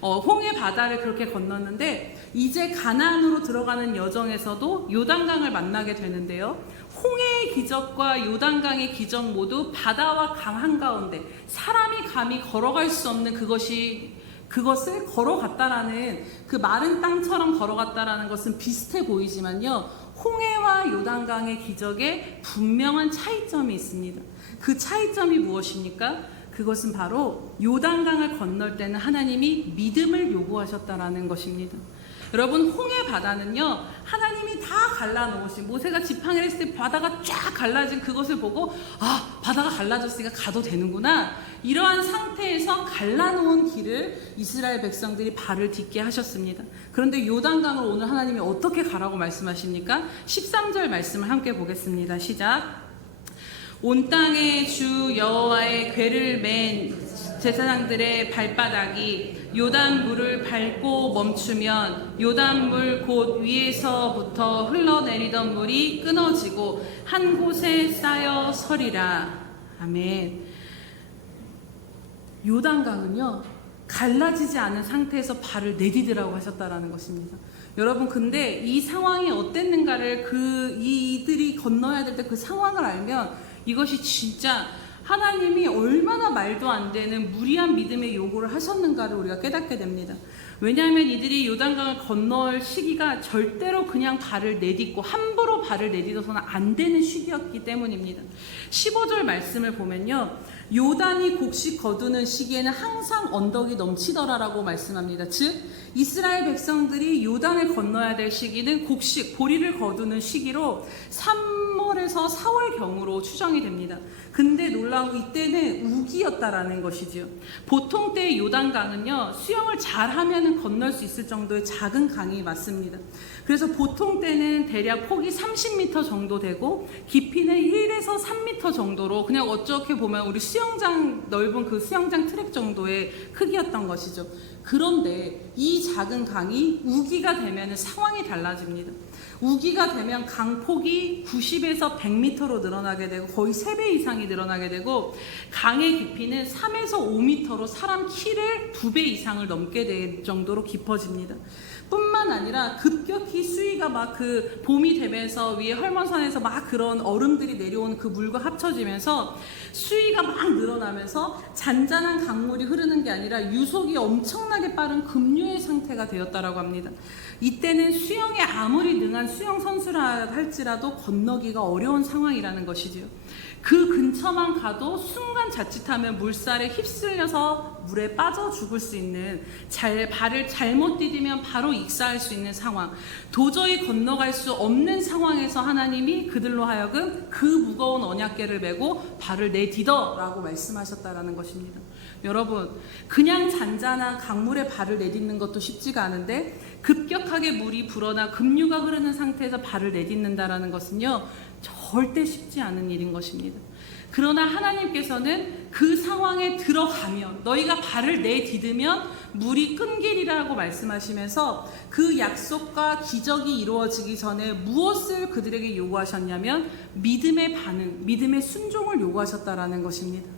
홍해 바다를 그렇게 건넜는데 이제 가나안으로 들어가는 여정에서도 요단강을 만나게 되는데요. 홍해의 기적과 요단강의 기적 모두 바다와 강 한가운데 사람이 감히 걸어갈 수 없는 그것을 걸어갔다라는, 그 마른 땅처럼 걸어갔다라는 것은 비슷해 보이지만요, 홍해와 요단강의 기적에 분명한 차이점이 있습니다. 그 차이점이 무엇입니까? 그것은 바로 요단강을 건널 때는 하나님이 믿음을 요구하셨다라는 것입니다. 여러분, 홍해 바다는요, 하나님이 다 갈라놓으신, 모세가 지팡이를 했을 때 바다가 쫙 갈라진 그것을 보고, 아, 바다가 갈라졌으니까 가도 되는구나, 이러한 상태에서 갈라놓은 길을 이스라엘 백성들이 발을 딛게 하셨습니다. 그런데 요단강을 오늘 하나님이 어떻게 가라고 말씀하십니까? 13절 말씀을 함께 보겠습니다. 시작. 온 땅에 주 여호와의 궤를 맨 제사장들의 발바닥이 요단 물을 밟고 멈추면 요단 물 곧 위에서부터 흘러내리던 물이 끊어지고 한 곳에 쌓여 서리라. 아멘. 요단강은요, 갈라지지 않은 상태에서 발을 내디디라고 하셨다라는 것입니다. 여러분, 근데 이 상황이 어땠는가를 이들이 건너야 될 때 그 상황을 알면 이것이 진짜 하나님이 얼마나 말도 안 되는 무리한 믿음의 요구를 하셨는가를 우리가 깨닫게 됩니다. 왜냐하면 이들이 요단강을 건널 시기가 절대로 그냥 발을 내딛고 함부로 발을 내딛어서는 안 되는 시기였기 때문입니다. 15절 말씀을 보면요, 요단이 곡식 거두는 시기에는 항상 언덕이 넘치더라라고 말씀합니다. 즉 이스라엘 백성들이 요단을 건너야 될 시기는 곡식, 보리를 거두는 시기로 3월에서 4월경으로 추정이 됩니다. 근데 놀라운 건 이때는 우기였다라는 것이지요. 보통 때의 요단강은요, 수영을 잘하면 건널 수 있을 정도의 작은 강이 맞습니다. 그래서 보통 때는 대략 폭이 30m 정도 되고 깊이는 1에서 3m 정도로, 그냥 어떻게 보면 우리 수영장, 넓은 그 수영장 트랙 정도의 크기였던 것이죠. 그런데 이 작은 강이 우기가 되면 상황이 달라집니다. 우기가 되면 강폭이 90에서 100m로 늘어나게 되고 거의 3배 이상이 늘어나게 되고, 강의 깊이는 3에서 5m로 사람 키를 2배 이상을 넘게 될 정도로 깊어집니다. 뿐만 아니라 급격히 수위가 막 그 봄이 되면서 위에 헐먼산에서 막 그런 얼음들이 내려오는 그 물과 합쳐지면서 수위가 막 늘어나면서 잔잔한 강물이 흐르는 게 아니라 유속이 엄청나게 빠른 급류의 상태가 되었다라고 합니다. 이때는 수영에 아무리 능한 수영 선수라 할지라도 건너기가 어려운 상황이라는 것이지요. 그 근처만 가도 순간 자칫하면 물살에 휩쓸려서 물에 빠져 죽을 수 있는, 발을 잘못 디디면 바로 익사할 수 있는 상황, 도저히 건너갈 수 없는 상황에서 하나님이 그들로 하여금 그 무거운 언약궤를 메고 발을 내디더라고 말씀하셨다라는 것입니다. 여러분, 그냥 잔잔한 강물에 발을 내딛는 것도 쉽지가 않은데 급격하게 물이 불어나 급류가 흐르는 상태에서 발을 내딛는다라는 것은요, 절대 쉽지 않은 일인 것입니다. 그러나 하나님께서는 그 상황에 들어가면, 너희가 발을 내디디면 물이 끊기리라고 말씀하시면서 그 약속과 기적이 이루어지기 전에 무엇을 그들에게 요구하셨냐면 믿음의 반응, 믿음의 순종을 요구하셨다라는 것입니다.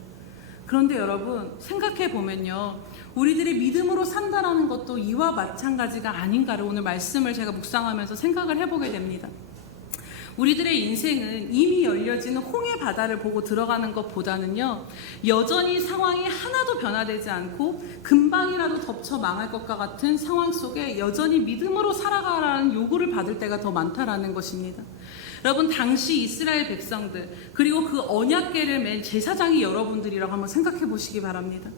그런데 여러분, 생각해 보면요, 우리들이 믿음으로 산다라는 것도 이와 마찬가지가 아닌가를 오늘 말씀을 제가 묵상하면서 생각을 해보게 됩니다. 우리들의 인생은 이미 열려진 홍해 바다를 보고 들어가는 것보다는요, 여전히 상황이 하나도 변화되지 않고 금방이라도 덮쳐 망할 것과 같은 상황 속에 여전히 믿음으로 살아가라는 요구를 받을 때가 더 많다라는 것입니다. 여러분, 당시 이스라엘 백성들, 그리고 그 언약궤를 맨 제사장이 여러분들이라고 한번 생각해 보시기 바랍니다.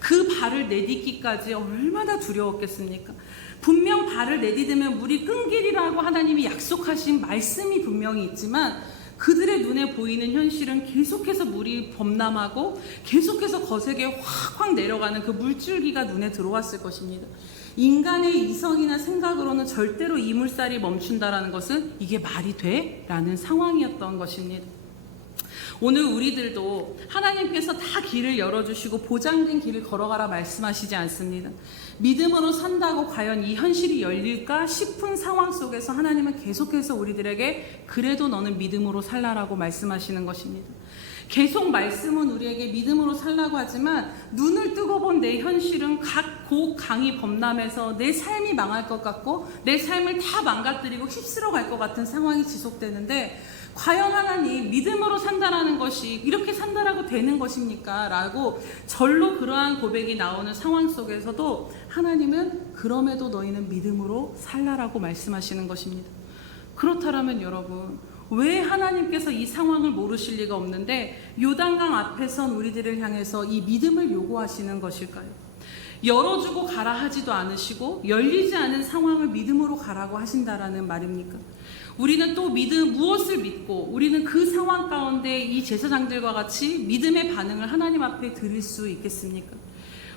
그 발을 내딛기까지 얼마나 두려웠겠습니까? 분명 발을 내딛으면 물이 끊기리라고 하나님이 약속하신 말씀이 분명히 있지만 그들의 눈에 보이는 현실은 계속해서 물이 범람하고 계속해서 거세게 확확 내려가는 그 물줄기가 눈에 들어왔을 것입니다. 인간의 이성이나 생각으로는 절대로 이 물살이 멈춘다라는 것은 이게 말이 돼? 라는 상황이었던 것입니다. 오늘 우리들도 하나님께서 다 길을 열어주시고 보장된 길을 걸어가라 말씀하시지 않습니다. 믿음으로 산다고 과연 이 현실이 열릴까 싶은 상황 속에서 하나님은 계속해서 우리들에게 그래도 너는 믿음으로 살라라고 말씀하시는 것입니다. 계속 말씀은 우리에게 믿음으로 살라고 하지만 눈을 뜨고 본 내 현실은 각 강이 범람해서 내 삶이 망할 것 같고 내 삶을 다 망가뜨리고 휩쓸어 갈 것 같은 상황이 지속되는데 과연 하나님 믿음으로 산다라는 것이 이렇게 산다라고 되는 것입니까? 라고 절로 그러한 고백이 나오는 상황 속에서도 하나님은 그럼에도 너희는 믿음으로 살라라고 말씀하시는 것입니다. 그렇다면 여러분, 왜 하나님께서 이 상황을 모르실 리가 없는데 요단강 앞에 선 우리들을 향해서 이 믿음을 요구하시는 것일까요? 열어주고 가라 하지도 않으시고 열리지 않은 상황을 믿음으로 가라고 하신다라는 말입니까? 우리는 또 무엇을 믿고 우리는 그 상황 가운데 이 제사장들과 같이 믿음의 반응을 하나님 앞에 드릴 수 있겠습니까?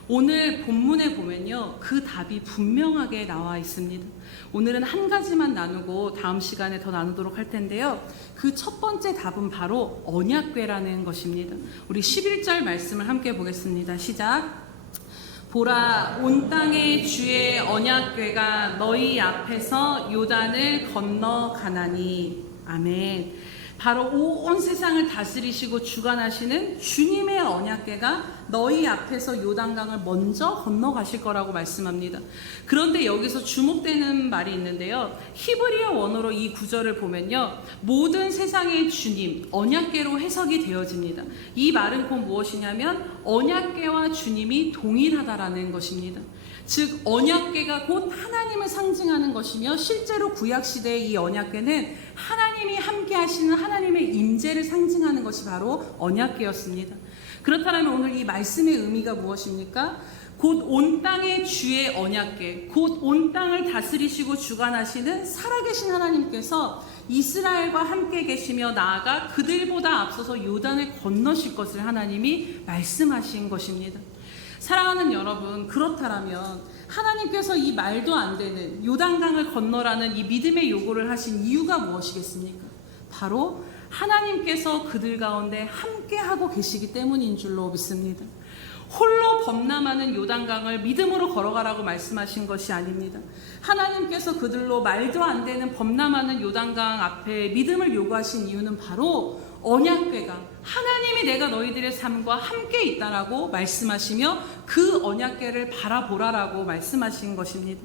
오늘 본문에 보면요, 그 답이 분명하게 나와 있습니다. 오늘은 한 가지만 나누고 다음 시간에 더 나누도록 할 텐데요. 그 첫 번째 답은 바로 언약궤라는 것입니다. 우리 11절 말씀을 함께 보겠습니다. 시작. 보라, 온 땅의 주의 언약궤가 너희 앞에서 요단을 건너가나니. 아멘. 바로 온 세상을 다스리시고 주관하시는 주님의 언약궤가 너희 앞에서 요단강을 먼저 건너가실 거라고 말씀합니다. 그런데 여기서 주목되는 말이 있는데요. 히브리어 원어로 이 구절을 보면요, 모든 세상의 주님, 언약궤로 해석이 되어집니다. 이 말은 곧 무엇이냐면 언약궤와 주님이 동일하다라는 것입니다. 즉 언약궤가 곧 하나님을 상징하는 것이며 실제로 구약시대의 이 언약궤는 하나님이 함께 하시는 하나님의 임재를 상징하는 것이 바로 언약궤였습니다. 그렇다면 오늘 이 말씀의 의미가 무엇입니까? 곧 온 땅의 주의 언약궤, 곧 온 땅을 다스리시고 주관하시는 살아계신 하나님께서 이스라엘과 함께 계시며 나아가 그들보다 앞서서 요단을 건너실 것을 하나님이 말씀하신 것입니다. 사랑하는 여러분, 그렇다면 하나님께서 이 말도 안 되는 요단강을 건너라는 이 믿음의 요구를 하신 이유가 무엇이겠습니까? 바로 하나님께서 그들 가운데 함께하고 계시기 때문인 줄로 믿습니다. 홀로 범람하는 요단강을 믿음으로 걸어가라고 말씀하신 것이 아닙니다. 하나님께서 그들로 말도 안 되는 범람하는 요단강 앞에 믿음을 요구하신 이유는 바로 언약궤가 하나님이 내가 너희들의 삶과 함께 있다라고 말씀하시며 그 언약궤를 바라보라라고 말씀하신 것입니다.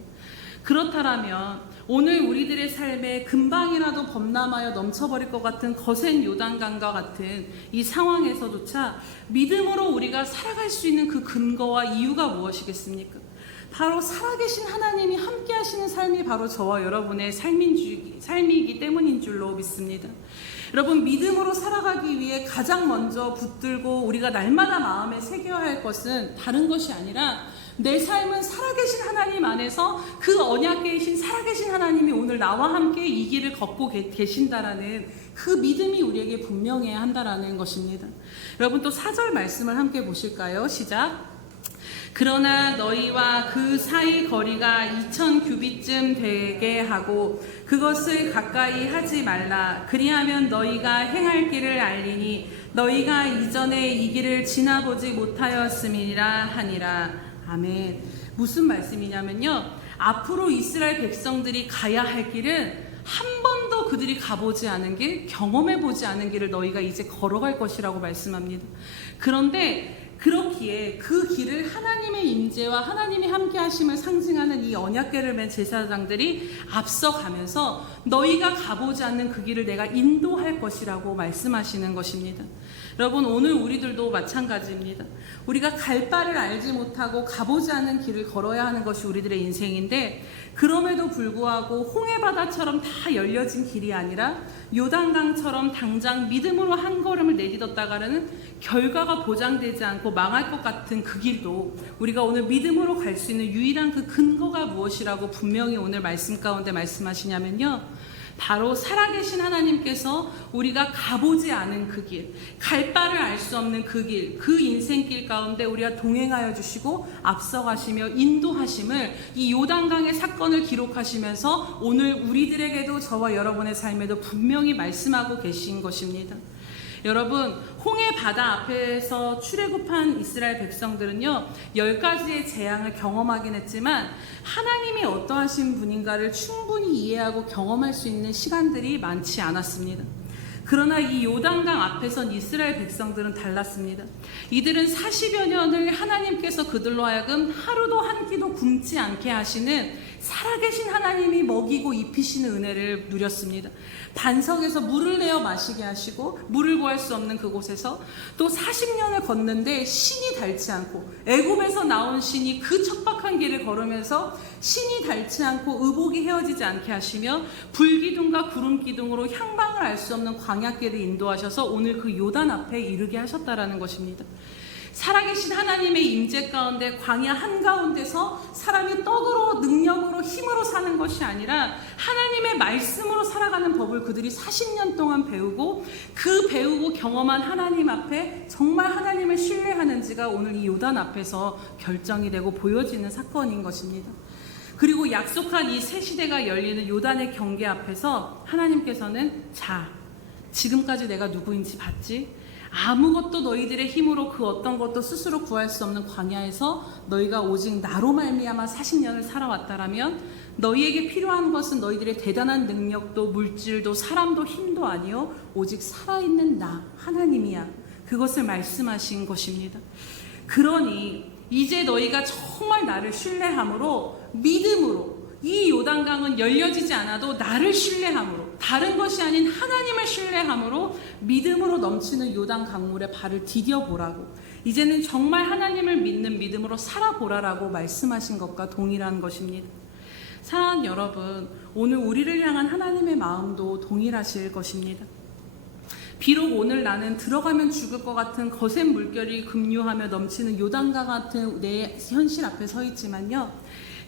그렇다면 오늘 우리들의 삶에 금방이라도 범람하여 넘쳐버릴 것 같은 거센 요단강과 같은 이 상황에서조차 믿음으로 우리가 살아갈 수 있는 그 근거와 이유가 무엇이겠습니까? 바로 살아계신 하나님이 함께 하시는 삶이 바로 저와 여러분의 삶이기 때문인 줄로 믿습니다. 여러분, 믿음으로 살아가기 위해 가장 먼저 붙들고 우리가 날마다 마음에 새겨야 할 것은 다른 것이 아니라 내 삶은 살아계신 하나님 안에서 그 언약계이신 살아계신 하나님이 오늘 나와 함께 이 길을 걷고 계신다라는 그 믿음이 우리에게 분명해야 한다라는 것입니다. 여러분, 또 4절 말씀을 함께 보실까요? 시작. 그러나 너희와 그 사이 거리가 2000규빗쯤 되게 하고 그것을 가까이 하지 말라. 그리하면 너희가 행할 길을 알리니 너희가 이전에 이 길을 지나보지 못하였음이라 하니라. 아멘. 무슨 말씀이냐면요, 앞으로 이스라엘 백성들이 가야 할 길은 한 번도 그들이 가보지 않은 길, 경험해보지 않은 길을 너희가 이제 걸어갈 것이라고 말씀합니다. 그런데 그렇기에 그 길을 하나님의 임재와 하나님이 함께 하심을 상징하는 이 언약궤를 맨 제사장들이 앞서가면서 너희가 가보지 않는 그 길을 내가 인도할 것이라고 말씀하시는 것입니다. 여러분, 오늘 우리들도 마찬가지입니다. 우리가 갈 바를 알지 못하고 가보지 않은 길을 걸어야 하는 것이 우리들의 인생인데, 그럼에도 불구하고 홍해바다처럼 다 열려진 길이 아니라 요단강처럼 당장 믿음으로 한 걸음을 내딛었다가는 결과가 보장되지 않고 망할 것 같은 그 길도 우리가 오늘 믿음으로 갈 수 있는 유일한 그 근거가 무엇이라고 분명히 오늘 말씀 가운데 말씀하시냐면요, 바로 살아계신 하나님께서 우리가 가보지 않은 그 길, 갈 바를 알 수 없는 그 길, 그 인생길 가운데 우리가 동행하여 주시고 앞서가시며 인도하심을 이 요단강의 사건을 기록하시면서 오늘 우리들에게도 저와 여러분의 삶에도 분명히 말씀하고 계신 것입니다. 여러분, 홍해 바다 앞에서 출애굽한 이스라엘 백성들은요, 10가지의 재앙을 경험하긴 했지만 하나님이 어떠하신 분인가를 충분히 이해하고 경험할 수 있는 시간들이 많지 않았습니다. 그러나 이 요단강 앞에선 이스라엘 백성들은 달랐습니다. 이들은 40여 년을 하나님께서 그들로 하여금 하루도 한 끼도 굶지 않게 하시는 살아계신 하나님이 먹이고 입히시는 은혜를 누렸습니다. 반석에서 물을 내어 마시게 하시고 물을 구할 수 없는 그곳에서 또 40년을 걷는데 신이 닳지 않고, 애굽에서 나온 신이 그 척박한 길을 걸으면서 신이 닳지 않고 의복이 헤어지지 않게 하시며 불기둥과 구름기둥으로 향방을 알 수 없는 광야길을 인도하셔서 오늘 그 요단 앞에 이르게 하셨다라는 것입니다. 살아계신 하나님의 임재 가운데 광야 한가운데서 사람이 떡으로 능력으로 힘으로 사는 것이 아니라 하나님의 말씀으로 살아가는 법을 그들이 40년 동안 배우고, 그 배우고 경험한 하나님 앞에 정말 하나님을 신뢰하는지가 오늘 이 요단 앞에서 결정이 되고 보여지는 사건인 것입니다. 그리고 약속한 이 새 시대가 열리는 요단의 경계 앞에서 하나님께서는, 자, 지금까지 내가 누구인지 봤지? 아무것도 너희들의 힘으로 그 어떤 것도 스스로 구할 수 없는 광야에서 너희가 오직 나로 말미암아 40년을 살아왔다라면 너희에게 필요한 것은 너희들의 대단한 능력도 물질도 사람도 힘도 아니요 오직 살아있는 나 하나님이야. 그것을 말씀하신 것입니다. 그러니 이제 너희가 정말 나를 신뢰함으로, 믿음으로, 이 요단강은 열려지지 않아도 나를 신뢰함으로, 다른 것이 아닌 하나님을 신뢰함으로 믿음으로 넘치는 요단 강물에 발을 디뎌보라고, 이제는 정말 하나님을 믿는 믿음으로 살아보라라고 말씀하신 것과 동일한 것입니다. 사랑하는 여러분, 오늘 우리를 향한 하나님의 마음도 동일하실 것입니다. 비록 오늘 나는 들어가면 죽을 것 같은 거센 물결이 급류하며 넘치는 요단강 같은 내 현실 앞에 서 있지만요,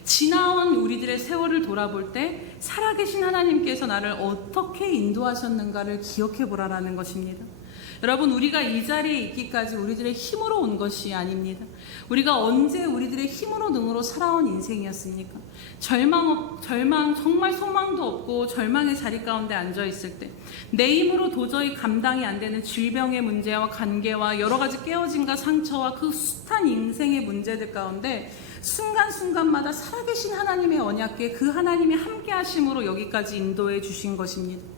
지나온 우리들의 세월을 돌아볼 때 살아계신 하나님께서 나를 어떻게 인도하셨는가를 기억해 보라라는 것입니다. 여러분, 우리가 이 자리에 있기까지 우리들의 힘으로 온 것이 아닙니다. 우리가 언제 우리들의 힘으로 능으로 살아온 인생이었습니까? 절망, 정말 소망도 없고 절망의 자리 가운데 앉아 있을 때 내 힘으로 도저히 감당이 안 되는 질병의 문제와 관계와 여러 가지 깨어짐과 상처와 그 숱한 인생의 문제들 가운데 순간순간마다 살아계신 하나님의 언약궤, 그 하나님의 함께 하심으로 여기까지 인도해 주신 것입니다.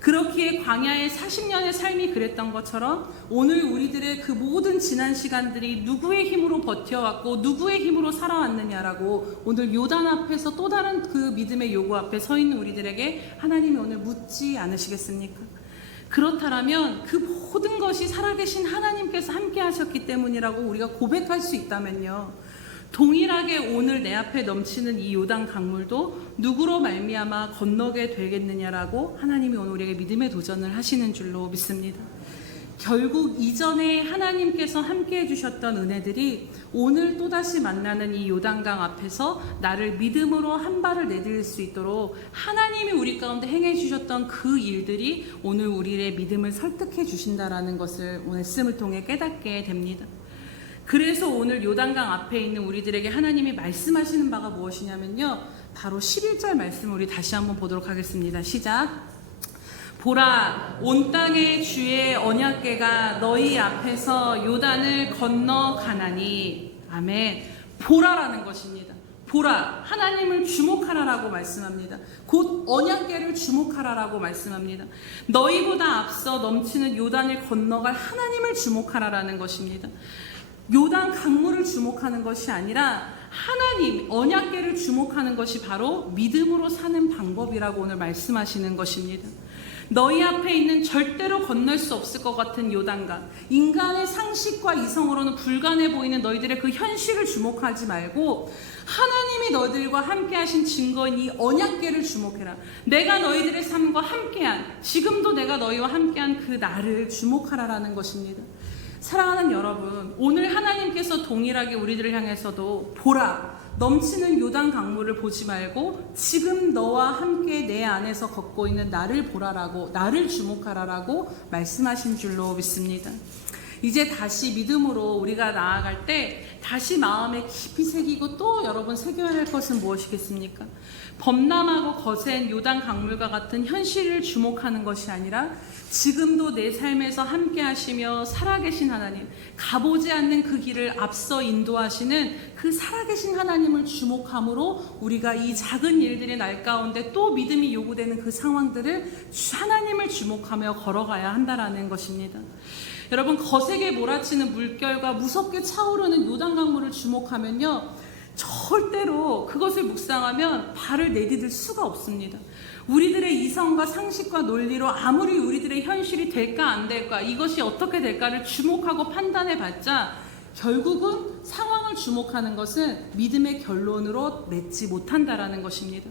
그렇기에 광야의 40년의 삶이 그랬던 것처럼 오늘 우리들의 그 모든 지난 시간들이 누구의 힘으로 버텨왔고 누구의 힘으로 살아왔느냐라고 오늘 요단 앞에서 또 다른 그 믿음의 요구 앞에 서 있는 우리들에게 하나님이 오늘 묻지 않으시겠습니까? 그렇다면 그 모든 것이 살아계신 하나님께서 함께 하셨기 때문이라고 우리가 고백할 수 있다면요, 동일하게 오늘 내 앞에 넘치는 이 요단 강물도 누구로 말미암아 건너게 되겠느냐라고 하나님이 오늘 우리에게 믿음의 도전을 하시는 줄로 믿습니다. 결국 이전에 하나님께서 함께 해주셨던 은혜들이 오늘 또다시 만나는 이 요단강 앞에서 나를 믿음으로 한 발을 내디딜 수 있도록 하나님이 우리 가운데 행해 주셨던 그 일들이 오늘 우리의 믿음을 설득해 주신다라는 것을 말씀을 통해 깨닫게 됩니다. 그래서 오늘 요단강 앞에 있는 우리들에게 하나님이 말씀하시는 바가 무엇이냐면요, 바로 11절 말씀을 우리 다시 한번 보도록 하겠습니다. 시작. 보라, 온 땅의 주의 언약궤가 너희 앞에서 요단을 건너가나니. 아멘. 보라라는 것입니다. 보라, 하나님을 주목하라라고 말씀합니다. 곧 언약궤를 주목하라라고 말씀합니다. 너희보다 앞서 넘치는 요단을 건너갈 하나님을 주목하라라는 것입니다. 요단 강물을 주목하는 것이 아니라 하나님, 언약궤를 주목하는 것이 바로 믿음으로 사는 방법이라고 오늘 말씀하시는 것입니다. 너희 앞에 있는 절대로 건널 수 없을 것 같은 요단강, 인간의 상식과 이성으로는 불가능해 보이는 너희들의 그 현실을 주목하지 말고 하나님이 너희들과 함께 하신 증거인 이 언약궤를 주목해라. 내가 너희들의 삶과 함께한, 지금도 내가 너희와 함께한 그 나를 주목하라라는 것입니다. 사랑하는 여러분, 오늘 하나님께서 동일하게 우리들을 향해서도 보라, 넘치는 요단 강물을 보지 말고 지금 너와 함께 내 안에서 걷고 있는 나를 보라라고, 나를 주목하라라고 말씀하신 줄로 믿습니다. 이제 다시 믿음으로 우리가 나아갈 때 다시 마음에 깊이 새기고 또 여러분 새겨야 할 것은 무엇이겠습니까? 범람하고 거센 요단 강물과 같은 현실을 주목하는 것이 아니라 지금도 내 삶에서 함께 하시며 살아계신 하나님, 가보지 않는 그 길을 앞서 인도하시는 그 살아계신 하나님을 주목함으로 우리가 이 작은 일들의 날 가운데 또 믿음이 요구되는 그 상황들을 하나님을 주목하며 걸어가야 한다라는 것입니다. 여러분, 거세게 몰아치는 물결과 무섭게 차오르는 요단 강물을 주목하면요, 절대로 그것을 묵상하면 발을 내디딜 수가 없습니다. 우리들의 이성과 상식과 논리로 아무리 우리들의 현실이 될까 안 될까, 이것이 어떻게 될까를 주목하고 판단해봤자 결국은 상황을 주목하는 것은 믿음의 결론으로 맺지 못한다라는 것입니다.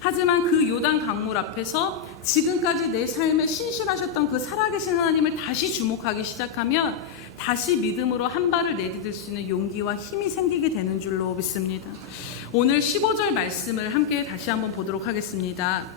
하지만 그 요단 강물 앞에서 지금까지 내 삶에 신실하셨던 그 살아계신 하나님을 다시 주목하기 시작하면 다시 믿음으로 한 발을 내디딜 수 있는 용기와 힘이 생기게 되는 줄로 믿습니다. 오늘 15절 말씀을 함께 다시 한번 보도록 하겠습니다.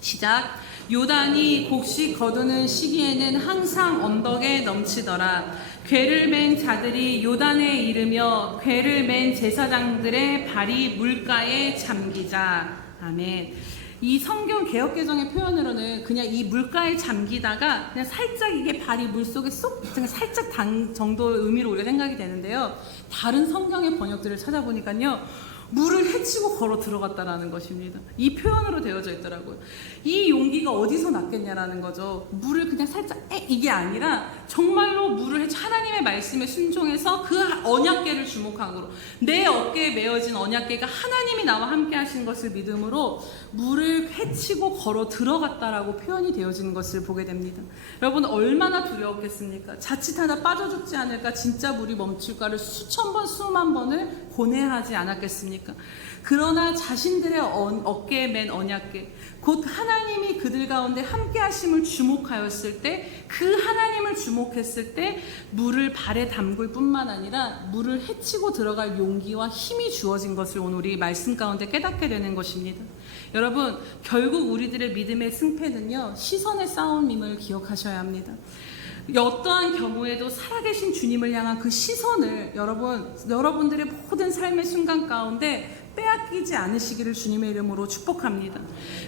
시작. 요단이 곡식 거두는 시기에는 항상 언덕에 넘치더라. 궤를 맨 자들이 요단에 이르며 궤를 맨 제사장들의 발이 물가에 잠기자. 아멘. 이 성경 개역개정의 표현으로는 그냥 이 물가에 잠기다가 그냥 살짝 이게 발이 물속에 쏙 살짝 정도의 의미로 우리가 생각이 되는데요. 다른 성경의 번역들을 찾아보니까요, 물을 헤치고 걸어 들어갔다라는 것입니다. 이 표현으로 되어져 있더라고요. 이 용기가 어디서 났겠냐라는 거죠. 물을 그냥 살짝 이게 아니라 정말로 물을 헤치, 하나님의 말씀에 순종해서 그 언약궤를 주목하고 내 어깨에 메어진 언약궤가 하나님이 나와 함께 하시는 것을 믿음으로 물을 헤치고 걸어 들어갔다라고 표현이 되어지는 것을 보게 됩니다. 여러분, 얼마나 두려웠겠습니까? 자칫 하나 빠져 죽지 않을까, 진짜 물이 멈출까를 수천 번 수만 번을 고뇌하지 않았겠습니까? 그러나 자신들의 어깨에 맨 언약궤, 곧 하나님이 그들 가운데 함께 하심을 주목하였을 때, 그 하나님을 주목했을 때 물을 발에 담글 뿐만 아니라 물을 헤치고 들어갈 용기와 힘이 주어진 것을 오늘 우리 말씀 가운데 깨닫게 되는 것입니다. 여러분, 결국 우리들의 믿음의 승패는요, 시선의 싸움임을 기억하셔야 합니다. 어떠한 경우에도 살아계신 주님을 향한 그 시선을 여러분들의 모든 삶의 순간 가운데 빼앗기지 않으시기를 주님의 이름으로 축복합니다.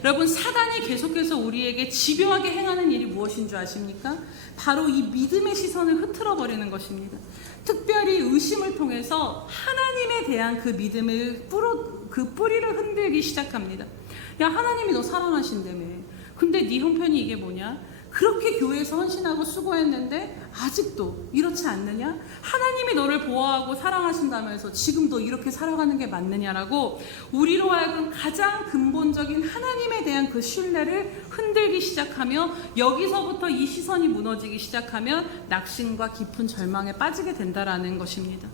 여러분, 사단이 계속해서 우리에게 집요하게 행하는 일이 무엇인 줄 아십니까? 바로 이 믿음의 시선을 흐트러 버리는 것입니다. 특별히 의심을 통해서 하나님에 대한 그 믿음을 그 뿌리를 흔들기 시작합니다. 야, 하나님이 너 사랑하신다며. 근데 네 형편이 이게 뭐냐? 그렇게 교회에서 헌신하고 수고했는데 아직도 이렇지 않느냐? 하나님이 너를 보호하고 사랑하신다면서 지금 너 이렇게 살아가는 게 맞느냐라고 우리로 하여금 가장 근본적인 하나님에 대한 그 신뢰를 흔들기 시작하며, 여기서부터 이 시선이 무너지기 시작하면 낙심과 깊은 절망에 빠지게 된다라는 것입니다.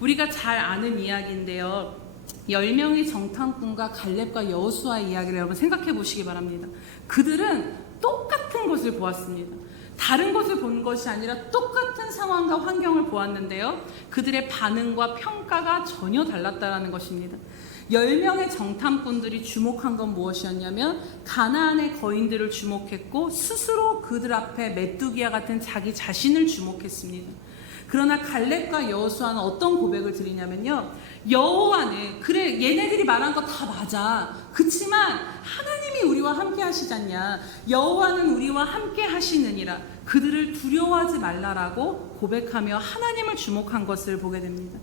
우리가 잘 아는 이야기인데요, 10명의 정탐꾼과 갈렙과 여호수아의 이야기를 여러분 생각해 보시기 바랍니다. 그들은 똑같은 것을 보았습니다. 다른 것을 본 것이 아니라 똑같은 상황과 환경을 보았는데요, 그들의 반응과 평가가 전혀 달랐다는 것입니다. 10명의 정탐꾼들이 주목한 건 무엇이었냐면 가나안의 거인들을 주목했고 스스로 그들 앞에 메뚜기와 같은 자기 자신을 주목했습니다. 그러나 갈렙과 여호수아는 어떤 고백을 드리냐면요, 여호와는 그래 얘네들이 말한 거 다 맞아, 그치만 하나님이 우리와 함께 하시지 않냐, 여호와는 우리와 함께 하시느니라, 그들을 두려워하지 말라라고 고백하며 하나님을 주목한 것을 보게 됩니다.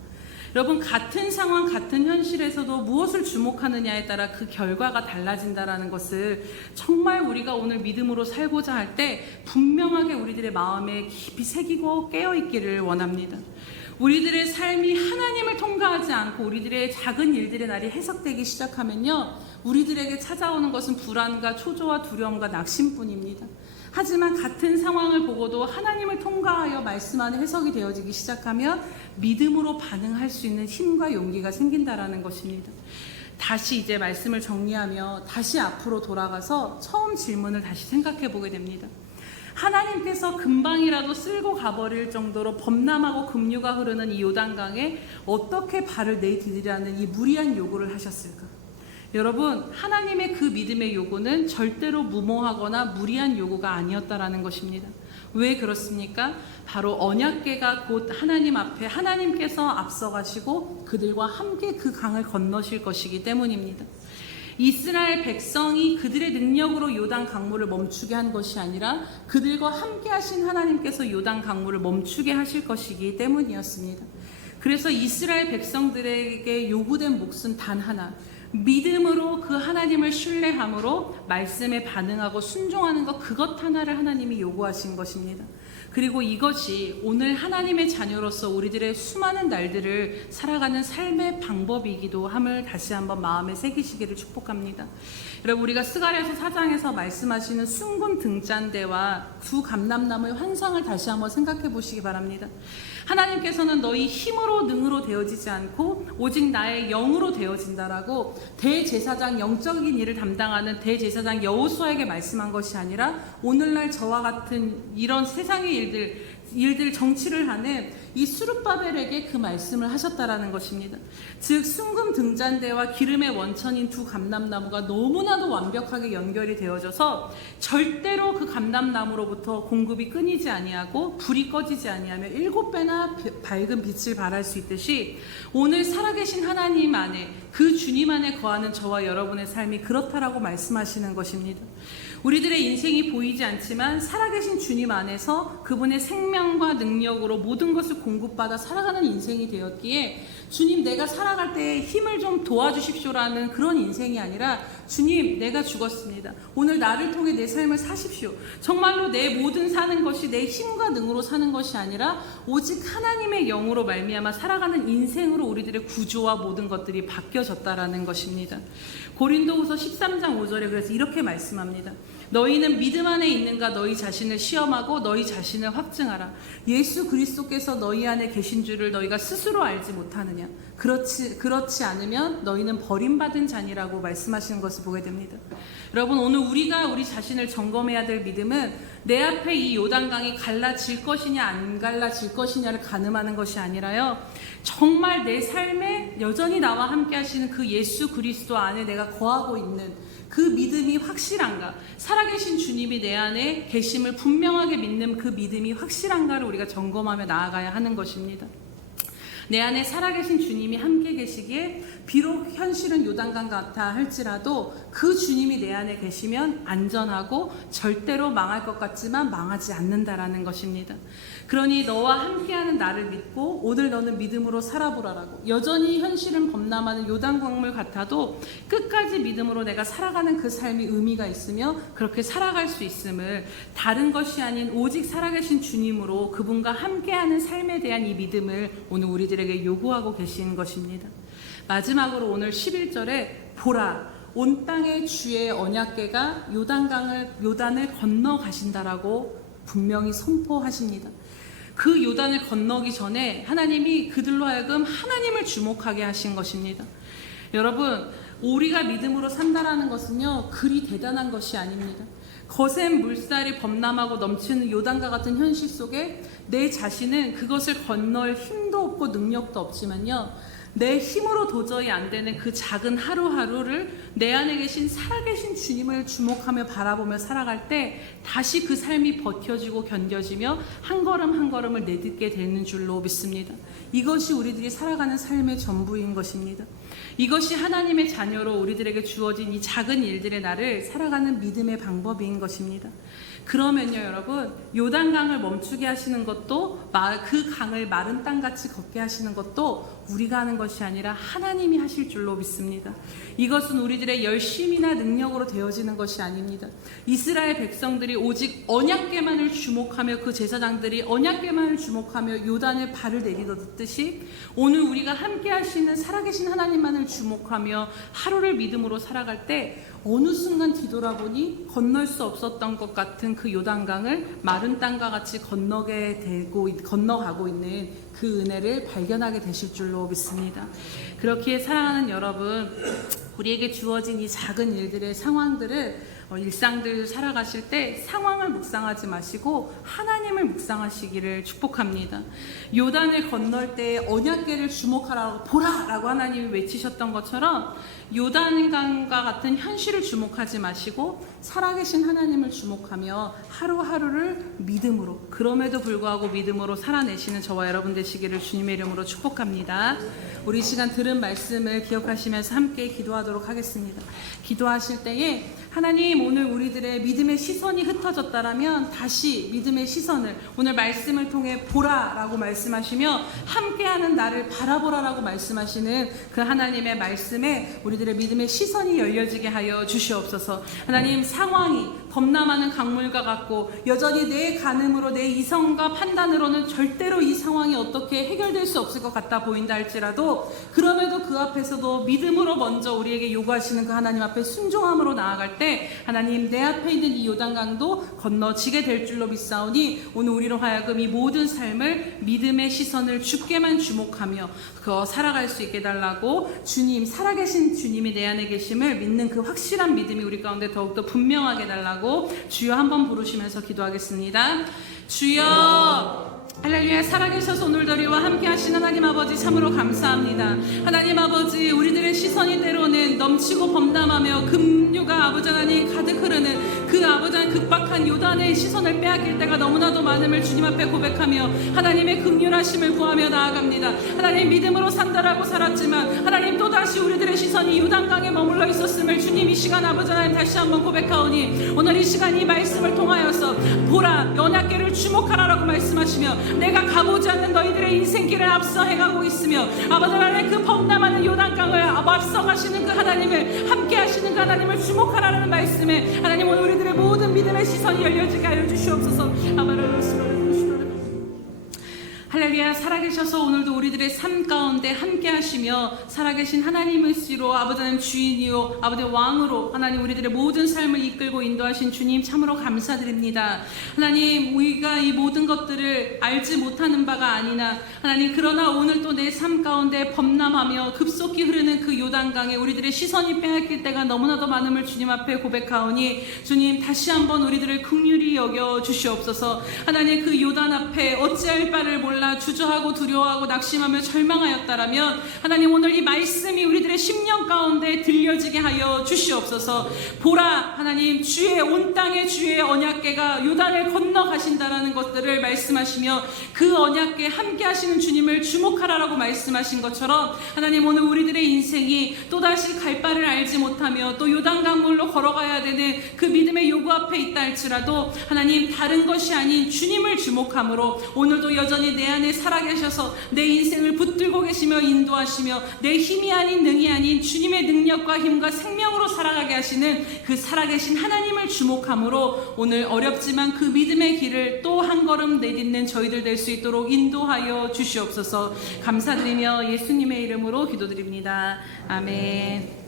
여러분, 같은 상황, 같은 현실에서도 무엇을 주목하느냐에 따라 그 결과가 달라진다는 것을 정말 우리가 오늘 믿음으로 살고자 할 때 분명하게 우리들의 마음에 깊이 새기고 깨어있기를 원합니다. 우리들의 삶이 하나님을 통과하지 않고 우리들의 작은 일들의 날이 해석되기 시작하면요, 우리들에게 찾아오는 것은 불안과 초조와 두려움과 낙심뿐입니다. 하지만 같은 상황을 보고도 하나님을 통과하여 말씀 안에 해석이 되어지기 시작하면 믿음으로 반응할 수 있는 힘과 용기가 생긴다라는 것입니다. 다시 이제 말씀을 정리하며 다시 앞으로 돌아가서 처음 질문을 다시 생각해 보게 됩니다. 하나님께서 금방이라도 쓸고 가버릴 정도로 범람하고 급류가 흐르는 이 요단강에 어떻게 발을 내디디라는 이 무리한 요구를 하셨을까? 여러분, 하나님의 그 믿음의 요구는 절대로 무모하거나 무리한 요구가 아니었다라는 것입니다. 왜 그렇습니까? 바로 언약궤가 곧 하나님 앞에 하나님께서 앞서가시고 그들과 함께 그 강을 건너실 것이기 때문입니다. 이스라엘 백성이 그들의 능력으로 요단 강물을 멈추게 한 것이 아니라 그들과 함께 하신 하나님께서 요단 강물을 멈추게 하실 것이기 때문이었습니다. 그래서 이스라엘 백성들에게 요구된 몫은 단 하나, 믿음으로 그 하나님을 신뢰함으로 말씀에 반응하고 순종하는 것, 그것 하나를 하나님이 요구하신 것입니다. 그리고 이것이 오늘 하나님의 자녀로서 우리들의 수많은 날들을 살아가는 삶의 방법이기도 함을 다시 한번 마음에 새기시기를 축복합니다. 여러분, 우리가 스가랴서 4장에서 말씀하시는 숭금 등잔대와 두 감람나무의 환상을 다시 한번 생각해 보시기 바랍니다. 하나님께서는 너희 힘으로 능으로 되어지지 않고 오직 나의 영으로 되어진다라고 대제사장, 영적인 일을 담당하는 대제사장 여호수아에게 말씀한 것이 아니라 오늘날 저와 같은 이런 세상의 일들 정치를 하는 이 수룹바벨에게 그 말씀을 하셨다라는 것입니다. 즉 숭금 등잔대와 기름의 원천인 두 감람나무가 너무나도 완벽하게 연결이 되어져서 절대로 그 감람나무로부터 공급이 끊이지 아니하고 불이 꺼지지 아니하며 7배나 밝은 빛을 발할 수 있듯이 오늘 살아계신 하나님 안에, 그 주님 안에 거하는 저와 여러분의 삶이 그렇다라고 말씀하시는 것입니다. 우리들의 인생이 보이지 않지만 살아계신 주님 안에서 그분의 생명과 능력으로 모든 것을 공급받아 살아가는 인생이 되었기에 주님, 내가 살아갈 때 힘을 좀 도와주십시오라는 그런 인생이 아니라 주님, 내가 죽었습니다. 오늘 나를 통해 내 삶을 사십시오. 정말로 내 모든 사는 것이 내 힘과 능으로 사는 것이 아니라 오직 하나님의 영으로 말미암아 살아가는 인생으로 우리들의 구조와 모든 것들이 바뀌어졌다라는 것입니다. 고린도후서 13장 5절에 그래서 이렇게 말씀합니다. 너희는 믿음 안에 있는가 너희 자신을 시험하고 너희 자신을 확증하라. 예수 그리스도께서 너희 안에 계신 줄을 너희가 스스로 알지 못하느냐. 그렇지 않으면 너희는 버림받은 자니라고 말씀하시는 것을 보게 됩니다. 여러분, 오늘 우리가 우리 자신을 점검해야 될 믿음은 내 앞에 이 요단강이 갈라질 것이냐 안 갈라질 것이냐를 가늠하는 것이 아니라요, 정말 내 삶에 여전히 나와 함께 하시는 그 예수 그리스도 안에 내가 거하고 있는 그 믿음이 확실한가, 살아계신 주님이 내 안에 계심을 분명하게 믿는 그 믿음이 확실한가를 우리가 점검하며 나아가야 하는 것입니다. 내 안에 살아계신 주님이 함께 계시기에 비록 현실은 요단강 같아 할지라도 그 주님이 내 안에 계시면 안전하고 절대로 망할 것 같지만 망하지 않는다라는 것입니다. 그러니 너와 함께하는 나를 믿고 오늘 너는 믿음으로 살아보라라고, 여전히 현실은 범람하는 요단강물 같아도 끝까지 믿음으로 내가 살아가는 그 삶이 의미가 있으며 그렇게 살아갈 수 있음을, 다른 것이 아닌 오직 살아계신 주님으로 그분과 함께하는 삶에 대한 이 믿음을 오늘 우리들에게 요구하고 계시는 것입니다. 마지막으로 오늘 11절에 보라, 온 땅의 주의 언약궤가 요단을 건너가신다라고 분명히 선포하십니다. 그 요단을 건너기 전에 하나님이 그들로 하여금 하나님을 주목하게 하신 것입니다. 여러분, 우리가 믿음으로 산다라는 것은요, 그리 대단한 것이 아닙니다. 거센 물살이 범람하고 넘치는 요단과 같은 현실 속에 내 자신은 그것을 건널 힘도 없고 능력도 없지만요, 내 힘으로 도저히 안 되는 그 작은 하루하루를 내 안에 계신 살아계신 주님을 주목하며 바라보며 살아갈 때 다시 그 삶이 버텨지고 견뎌지며 한 걸음 한 걸음을 내딛게 되는 줄로 믿습니다. 이것이 우리들이 살아가는 삶의 전부인 것입니다. 이것이 하나님의 자녀로 우리들에게 주어진 이 작은 일들의 나를 살아가는 믿음의 방법인 것입니다. 그러면요, 여러분, 요단강을 멈추게 하시는 것도, 그 강을 마른 땅같이 걷게 하시는 것도 우리가 하는 것이 아니라 하나님이 하실 줄로 믿습니다. 이것은 우리들의 열심이나 능력으로 되어지는 것이 아닙니다. 이스라엘 백성들이 오직 언약궤만을 주목하며, 그 제사장들이 언약궤만을 주목하며 요단을 발을 내딛었듯이 오늘 우리가 함께 하시는 살아계신 하나님만을 주목하며 하루를 믿음으로 살아갈 때 어느 순간 뒤돌아보니 건널 수 없었던 것 같은 그 요단강을 마른 땅과 같이 건너가고 있는 그 은혜를 발견하게 되실 줄로 믿습니다. 그렇기에 사랑하는 여러분, 우리에게 주어진 이 작은 일들의 상황들을 일상들 살아가실 때 상황을 묵상하지 마시고 하나님을 묵상하시기를 축복합니다. 요단을 건널 때 언약궤를 주목하라고 보라라고 하나님이 외치셨던 것처럼 요단강과 같은 현실을 주목하지 마시고 살아계신 하나님을 주목하며 하루하루를 믿음으로, 그럼에도 불구하고 믿음으로 살아내시는 저와 여러분 되시기를 주님의 이름으로 축복합니다. 우리 시간 들은 말씀을 기억하시면서 함께 기도하도록 하겠습니다. 기도하실 때에 하나님, 오늘 우리들의 믿음의 시선이 흩어졌다라면 다시 믿음의 시선을 오늘 말씀을 통해 보라라고 말씀하시며 함께하는 나를 바라보라라고 말씀하시는 그 하나님의 말씀에 우리들의 믿음의 시선이 열려지게 하여 주시옵소서. 하나님, 상황이 범람하는 강물과 같고 여전히 내 간음으로 내 이성과 판단으로는 절대로 이 상황이 어떻게 해결될 수 없을 것 같다 보인다 할지라도 그럼에도 그 앞에서도 믿음으로 먼저 우리에게 요구하시는 그 하나님 앞에 순종함으로 나아갈 때 하나님, 내 앞에 있는 이 요단강도 건너지게 될 줄로 믿사오니 오늘 우리로 하여금 이 모든 삶을 믿음의 시선을 주께만 주목하며 그거 살아갈 수 있게 달라고 주님, 살아계신 주님이 내 안에 계심을 믿는 그 확실한 믿음이 우리 가운데 더욱더 분명하게 달라고 주여 한번 부르시면서 기도하겠습니다. 주여, 할렐루야. 살아계셔서 오늘도 우리와 함께 하신 하나님 아버지 참으로 감사합니다. 하나님 아버지, 우리들의 시선이 때로는 넘치고 범람하며 급류가 아버지 하나님 가득 흐르는 그 아버지 하나님 극박한 요단의 시선을 빼앗길 때가 너무나도 많음을 주님 앞에 고백하며 하나님의 긍휼하심을 구하며 나아갑니다. 하나님, 믿음으로 산다라고 살았지만 하나님 또다시 우리들의 시선이 요단강에 머물러 있었음을 주님 이 시간 아버지 하나님 다시 한번 고백하오니 오늘 이 시간 이 말씀을 통하여서 보라, 언약궤를 주목하라라고 말씀하시며 내가 가보지 않는 너희들의 인생길을 앞서 행하고 있으며 아버지 하나님 그 범람하는 요단강을 앞서가시는 그 하나님을 함께 하시는 그 하나님을 주목하라는 말씀에 하나님, 오늘 우리들의 모든 믿음의 시선이 열려지게 하여 주시옵소서. 할렐루야. 살아계셔서 오늘도 우리들의 삶 가운데 함께 하시며 살아계신 하나님이시로 아버지 하나님 주인이요 아버지 왕으로 하나님 우리들의 모든 삶을 이끌고 인도하신 주님 참으로 감사드립니다. 하나님, 우리가 이 모든 것들을 알지 못하는 바가 아니나 하나님, 그러나 오늘 또 내 삶 가운데 범람하며 급속히 흐르는 그 요단강에 우리들의 시선이 빼앗길 때가 너무나도 많음을 주님 앞에 고백하오니 주님, 다시 한번 우리들을 긍휼히 여겨 주시옵소서. 하나님, 그 요단 앞에 어찌할 바를 몰라 주저하고 두려워하고 낙심하며 절망하였다라면 하나님, 오늘 이 말씀이 우리들의 심령 가운데 들려지게 하여 주시옵소서. 보라, 하나님, 주의 온 땅의 주의 언약궤가 요단을 건너가신다라는 것들을 말씀하시며 그 언약궤 함께 하시는 주님을 주목하라라고 말씀하신 것처럼 하나님, 오늘 우리들의 인생이 또다시 갈 바를 알지 못하며 또 요단강물로 걸어가야 되는 그 믿음의 요구 앞에 있다 할지라도 하나님, 다른 것이 아닌 주님을 주목함으로 오늘도 여전히 내 안에 살아계셔서 내 인생을 붙들고 계시며 인도하시며 내 힘이 아닌 능이 아닌 주님의 능력과 힘과 생명으로 살아가게 하시는 그 살아계신 하나님을 주목함으로 오늘 어렵지만 그 믿음의 길을 또 한 걸음 내딛는 저희들 될 수 있도록 인도하여 주시옵소서. 감사드리며 예수님의 이름으로 기도드립니다. 아멘.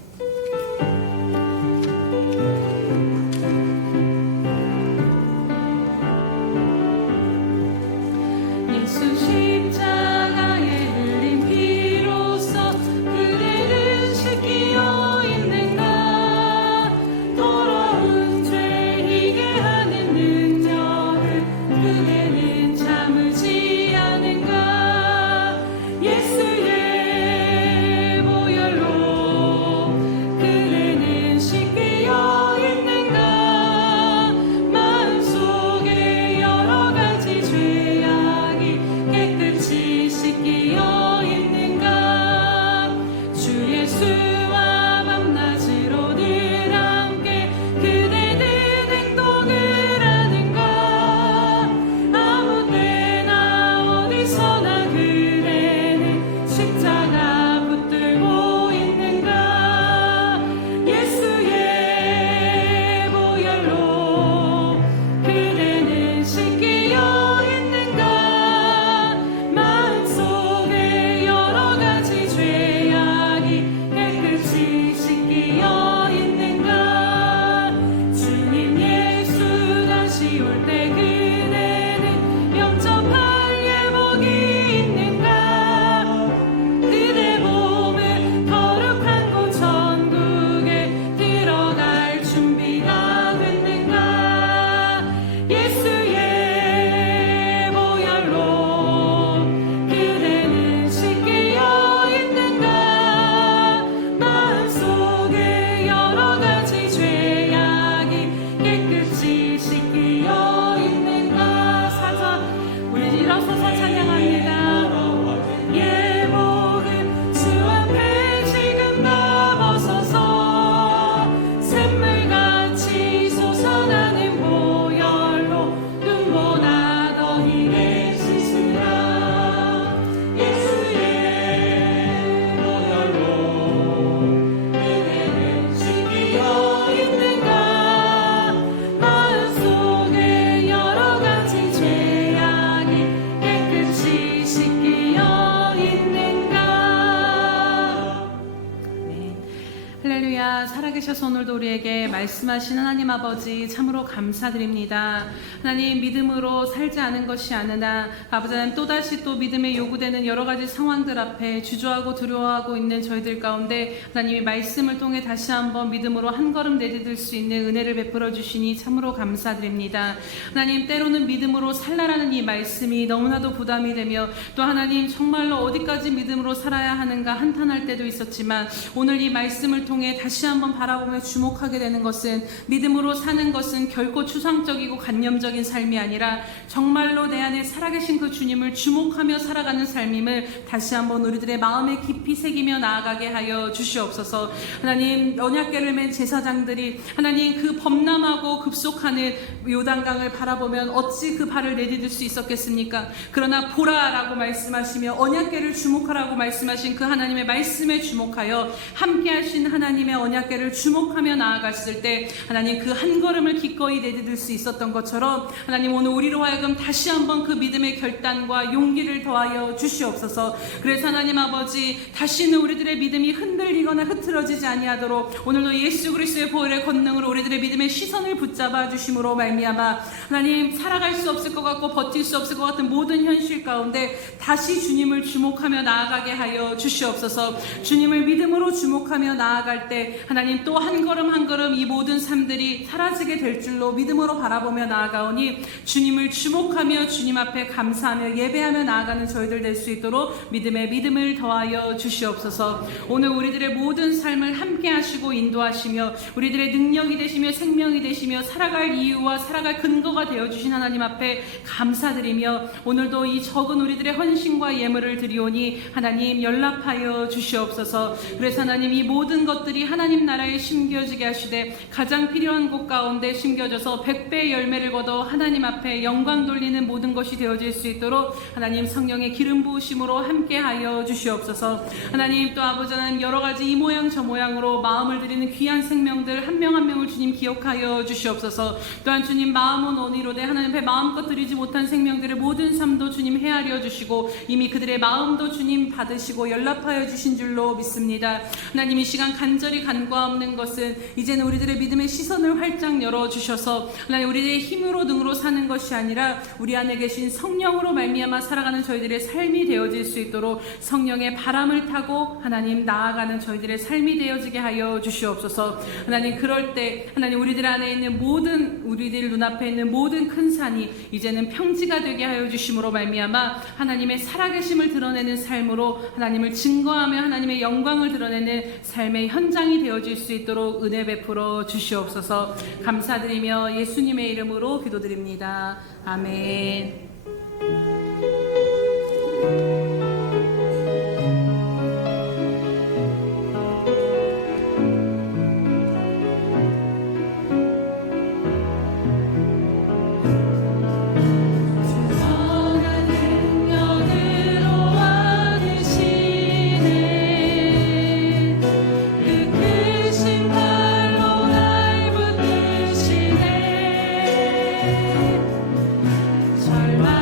십자가에 흘린 피로써 그대를 지키어 있는가. 더러운 죄 이게 하는 능력을 그대는 참을지 않은가. 예수의 보혈로 말씀하신 하나님 아버지 참으로 감사드립니다. 하나님 믿음으로 살지 않은 것이 아니라 아버지 하나님 또다시 또 믿음에 요구되는 여러 가지 상황들 앞에 주저하고 두려워하고 있는 저희들 가운데 하나님이 말씀을 통해 다시 한번 믿음으로 한 걸음 내디딜 수 있는 은혜를 베풀어 주시니 참으로 감사드립니다. 하나님 때로는 믿음으로 살라라는 이 말씀이 너무나도 부담이 되며 또 하나님 정말로 어디까지 믿음으로 살아야 하는가 한탄할 때도 있었지만 오늘 이 말씀을 통해 다시 한번 바라보며 주목하게 되는 것은 믿음으로 사는 것은 결코 추상적이고 관념적인 삶이 아니라 정말로 내 안에 살아계신 그 주님을 주목하며 살아가는 삶임을 다시 한번 우리들의 마음에 깊이 새기며 나아가게 하여 주시옵소서. 하나님 언약궤를 맨 제사장들이 하나님 그 범람하고 급속하는 요단강을 바라보면 어찌 그 발을 내디딜 수 있었겠습니까? 그러나 보라라고 말씀하시며 언약궤를 주목하라고 말씀하신 그 하나님의 말씀에 주목하여 함께 하신 하나님의 언약궤를 주목하며 나아갔을 때 하나님 그 한 걸음을 기꺼이 내디딜 수 있었던 것처럼 하나님 오늘 우리로 하여금 다시 한번 그 믿음의 결단과 용기를 더하여 주시옵소서. 그래서 하나님 아버지 다시는 우리들의 믿음이 흔들리거나 흐트러지지 아니하도록 오늘도 예수 그리스도의 보혈의 권능으로 우리들의 믿음의 시선을 붙잡아 주심으로 말미암아 하나님 살아갈 수 없을 것 같고 버틸 수 없을 것 같은 모든 현실 가운데 다시 주님을 주목하며 나아가게 하여 주시옵소서. 주님을 믿음으로 주목하며 나아갈 때 하나님 또 한 걸음 한 걸음 이 모든 삶들이 사라지게 될 줄로 믿음으로 바라보며 나아가오니 주님을 주목하며 주님 앞에 감사하며 예배하며 나아가는 저희들 될 수 있도록 믿음을 더하여 주시옵소서. 오늘 우리들의 모든 삶을 함께 하시고 인도하시며 우리들의 능력이 되시며 생명이 되시며 살아갈 이유와 살아갈 근거가 되어주신 하나님 앞에 감사드리며 오늘도 이 적은 우리들의 헌신과 예물을 드리오니 하나님 연락하여 주시옵소서. 그래서 하나님 이 모든 것들이 하나님 나라에 심겨지게 하시되 가장 필요한 곳 가운데 심겨져서 100배의 열매를 거둬 하나님 앞에 영광 돌리는 모든 것이 되어질 수 있도록 하나님 성령의 기름 부으심으로 함께하여 주시옵소서. 하나님 또 아버지 하나님 여러 가지 이 모양 저 모양으로 마음을 드리는 귀한 생명들 한 명 한 명을 주님 기억하여 주시옵소서. 또한 주님 마음은 원이로되 하나님 앞에 마음껏 드리지 못한 생명들의 모든 삶도 주님 헤아려 주시고 이미 그들의 마음도 주님 받으시고 연락하여 주신 줄로 믿습니다. 하나님 이 시간 간절히 간과없는 것은 이제는 우리들의 믿음의 시선을 활짝 열어주셔서 하나님 우리들의 힘으로 능으로 사는 것이 아니라 우리 안에 계신 성령으로 말미암아 살아가는 저희들의 삶이 되어질 수 있도록 성령의 바람을 타고 하나님 나아가는 저희들의 삶이 되어지게 하여 주시옵소서. 하나님 그럴 때 하나님 우리들 안에 있는 모든 우리들 눈앞에 있는 모든 큰 산이 이제는 평지가 되게 하여 주심으로 말미암아 하나님의 살아계심을 드러내는 삶으로 하나님을 증거하며 하나님의 영광을 드러내는 삶의 현장이 되어질 수 있도록 은혜 베풀어 주시옵소서. 감사드리며 예수님의 이름으로 기도드립니다. 아멘. 절망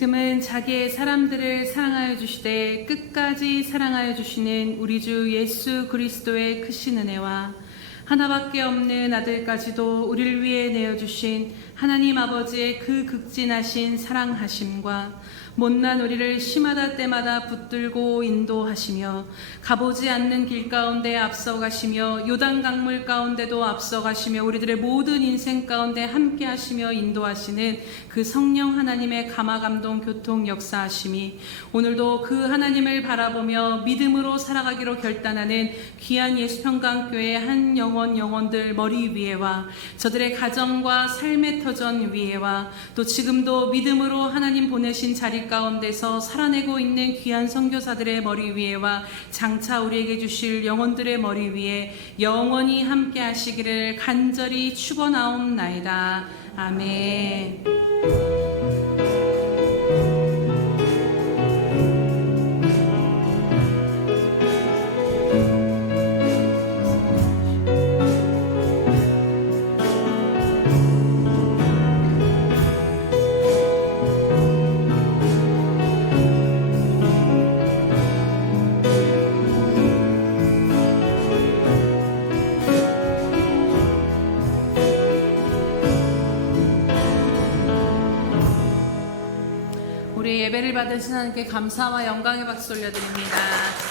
지금은 자기의 사람들을 사랑하여 주시되 끝까지 사랑하여 주시는 우리 주 예수 그리스도의 크신 은혜와 하나밖에 없는 아들까지도 우리를 위해 내어주신 하나님 아버지의 그 극진하신 사랑하심과 못난 우리를 시마다 때마다 붙들고 인도하시며 가보지 않는 길 가운데 앞서가시며 요단 강물 가운데도 앞서가시며 우리들의 모든 인생 가운데 함께 하시며 인도하시는 그 성령 하나님의 감화감동 교통 역사하심이 오늘도 그 하나님을 바라보며 믿음으로 살아가기로 결단하는 귀한 예수평강교회 한 영혼들 머리 위에와 저들의 가정과 삶의 터전 위에와 또 지금도 믿음으로 하나님 보내신 자리 가운데서 살아내고 있는 귀한 선교사들의 머리 위에와 장차 우리에게 주실 영혼들의 머리 위에 영원히 함께 하시기를 간절히 축원하옵나이다. 아멘. 우리 예배를 받으신 하나님께 감사와 영광의 박수 올려드립니다.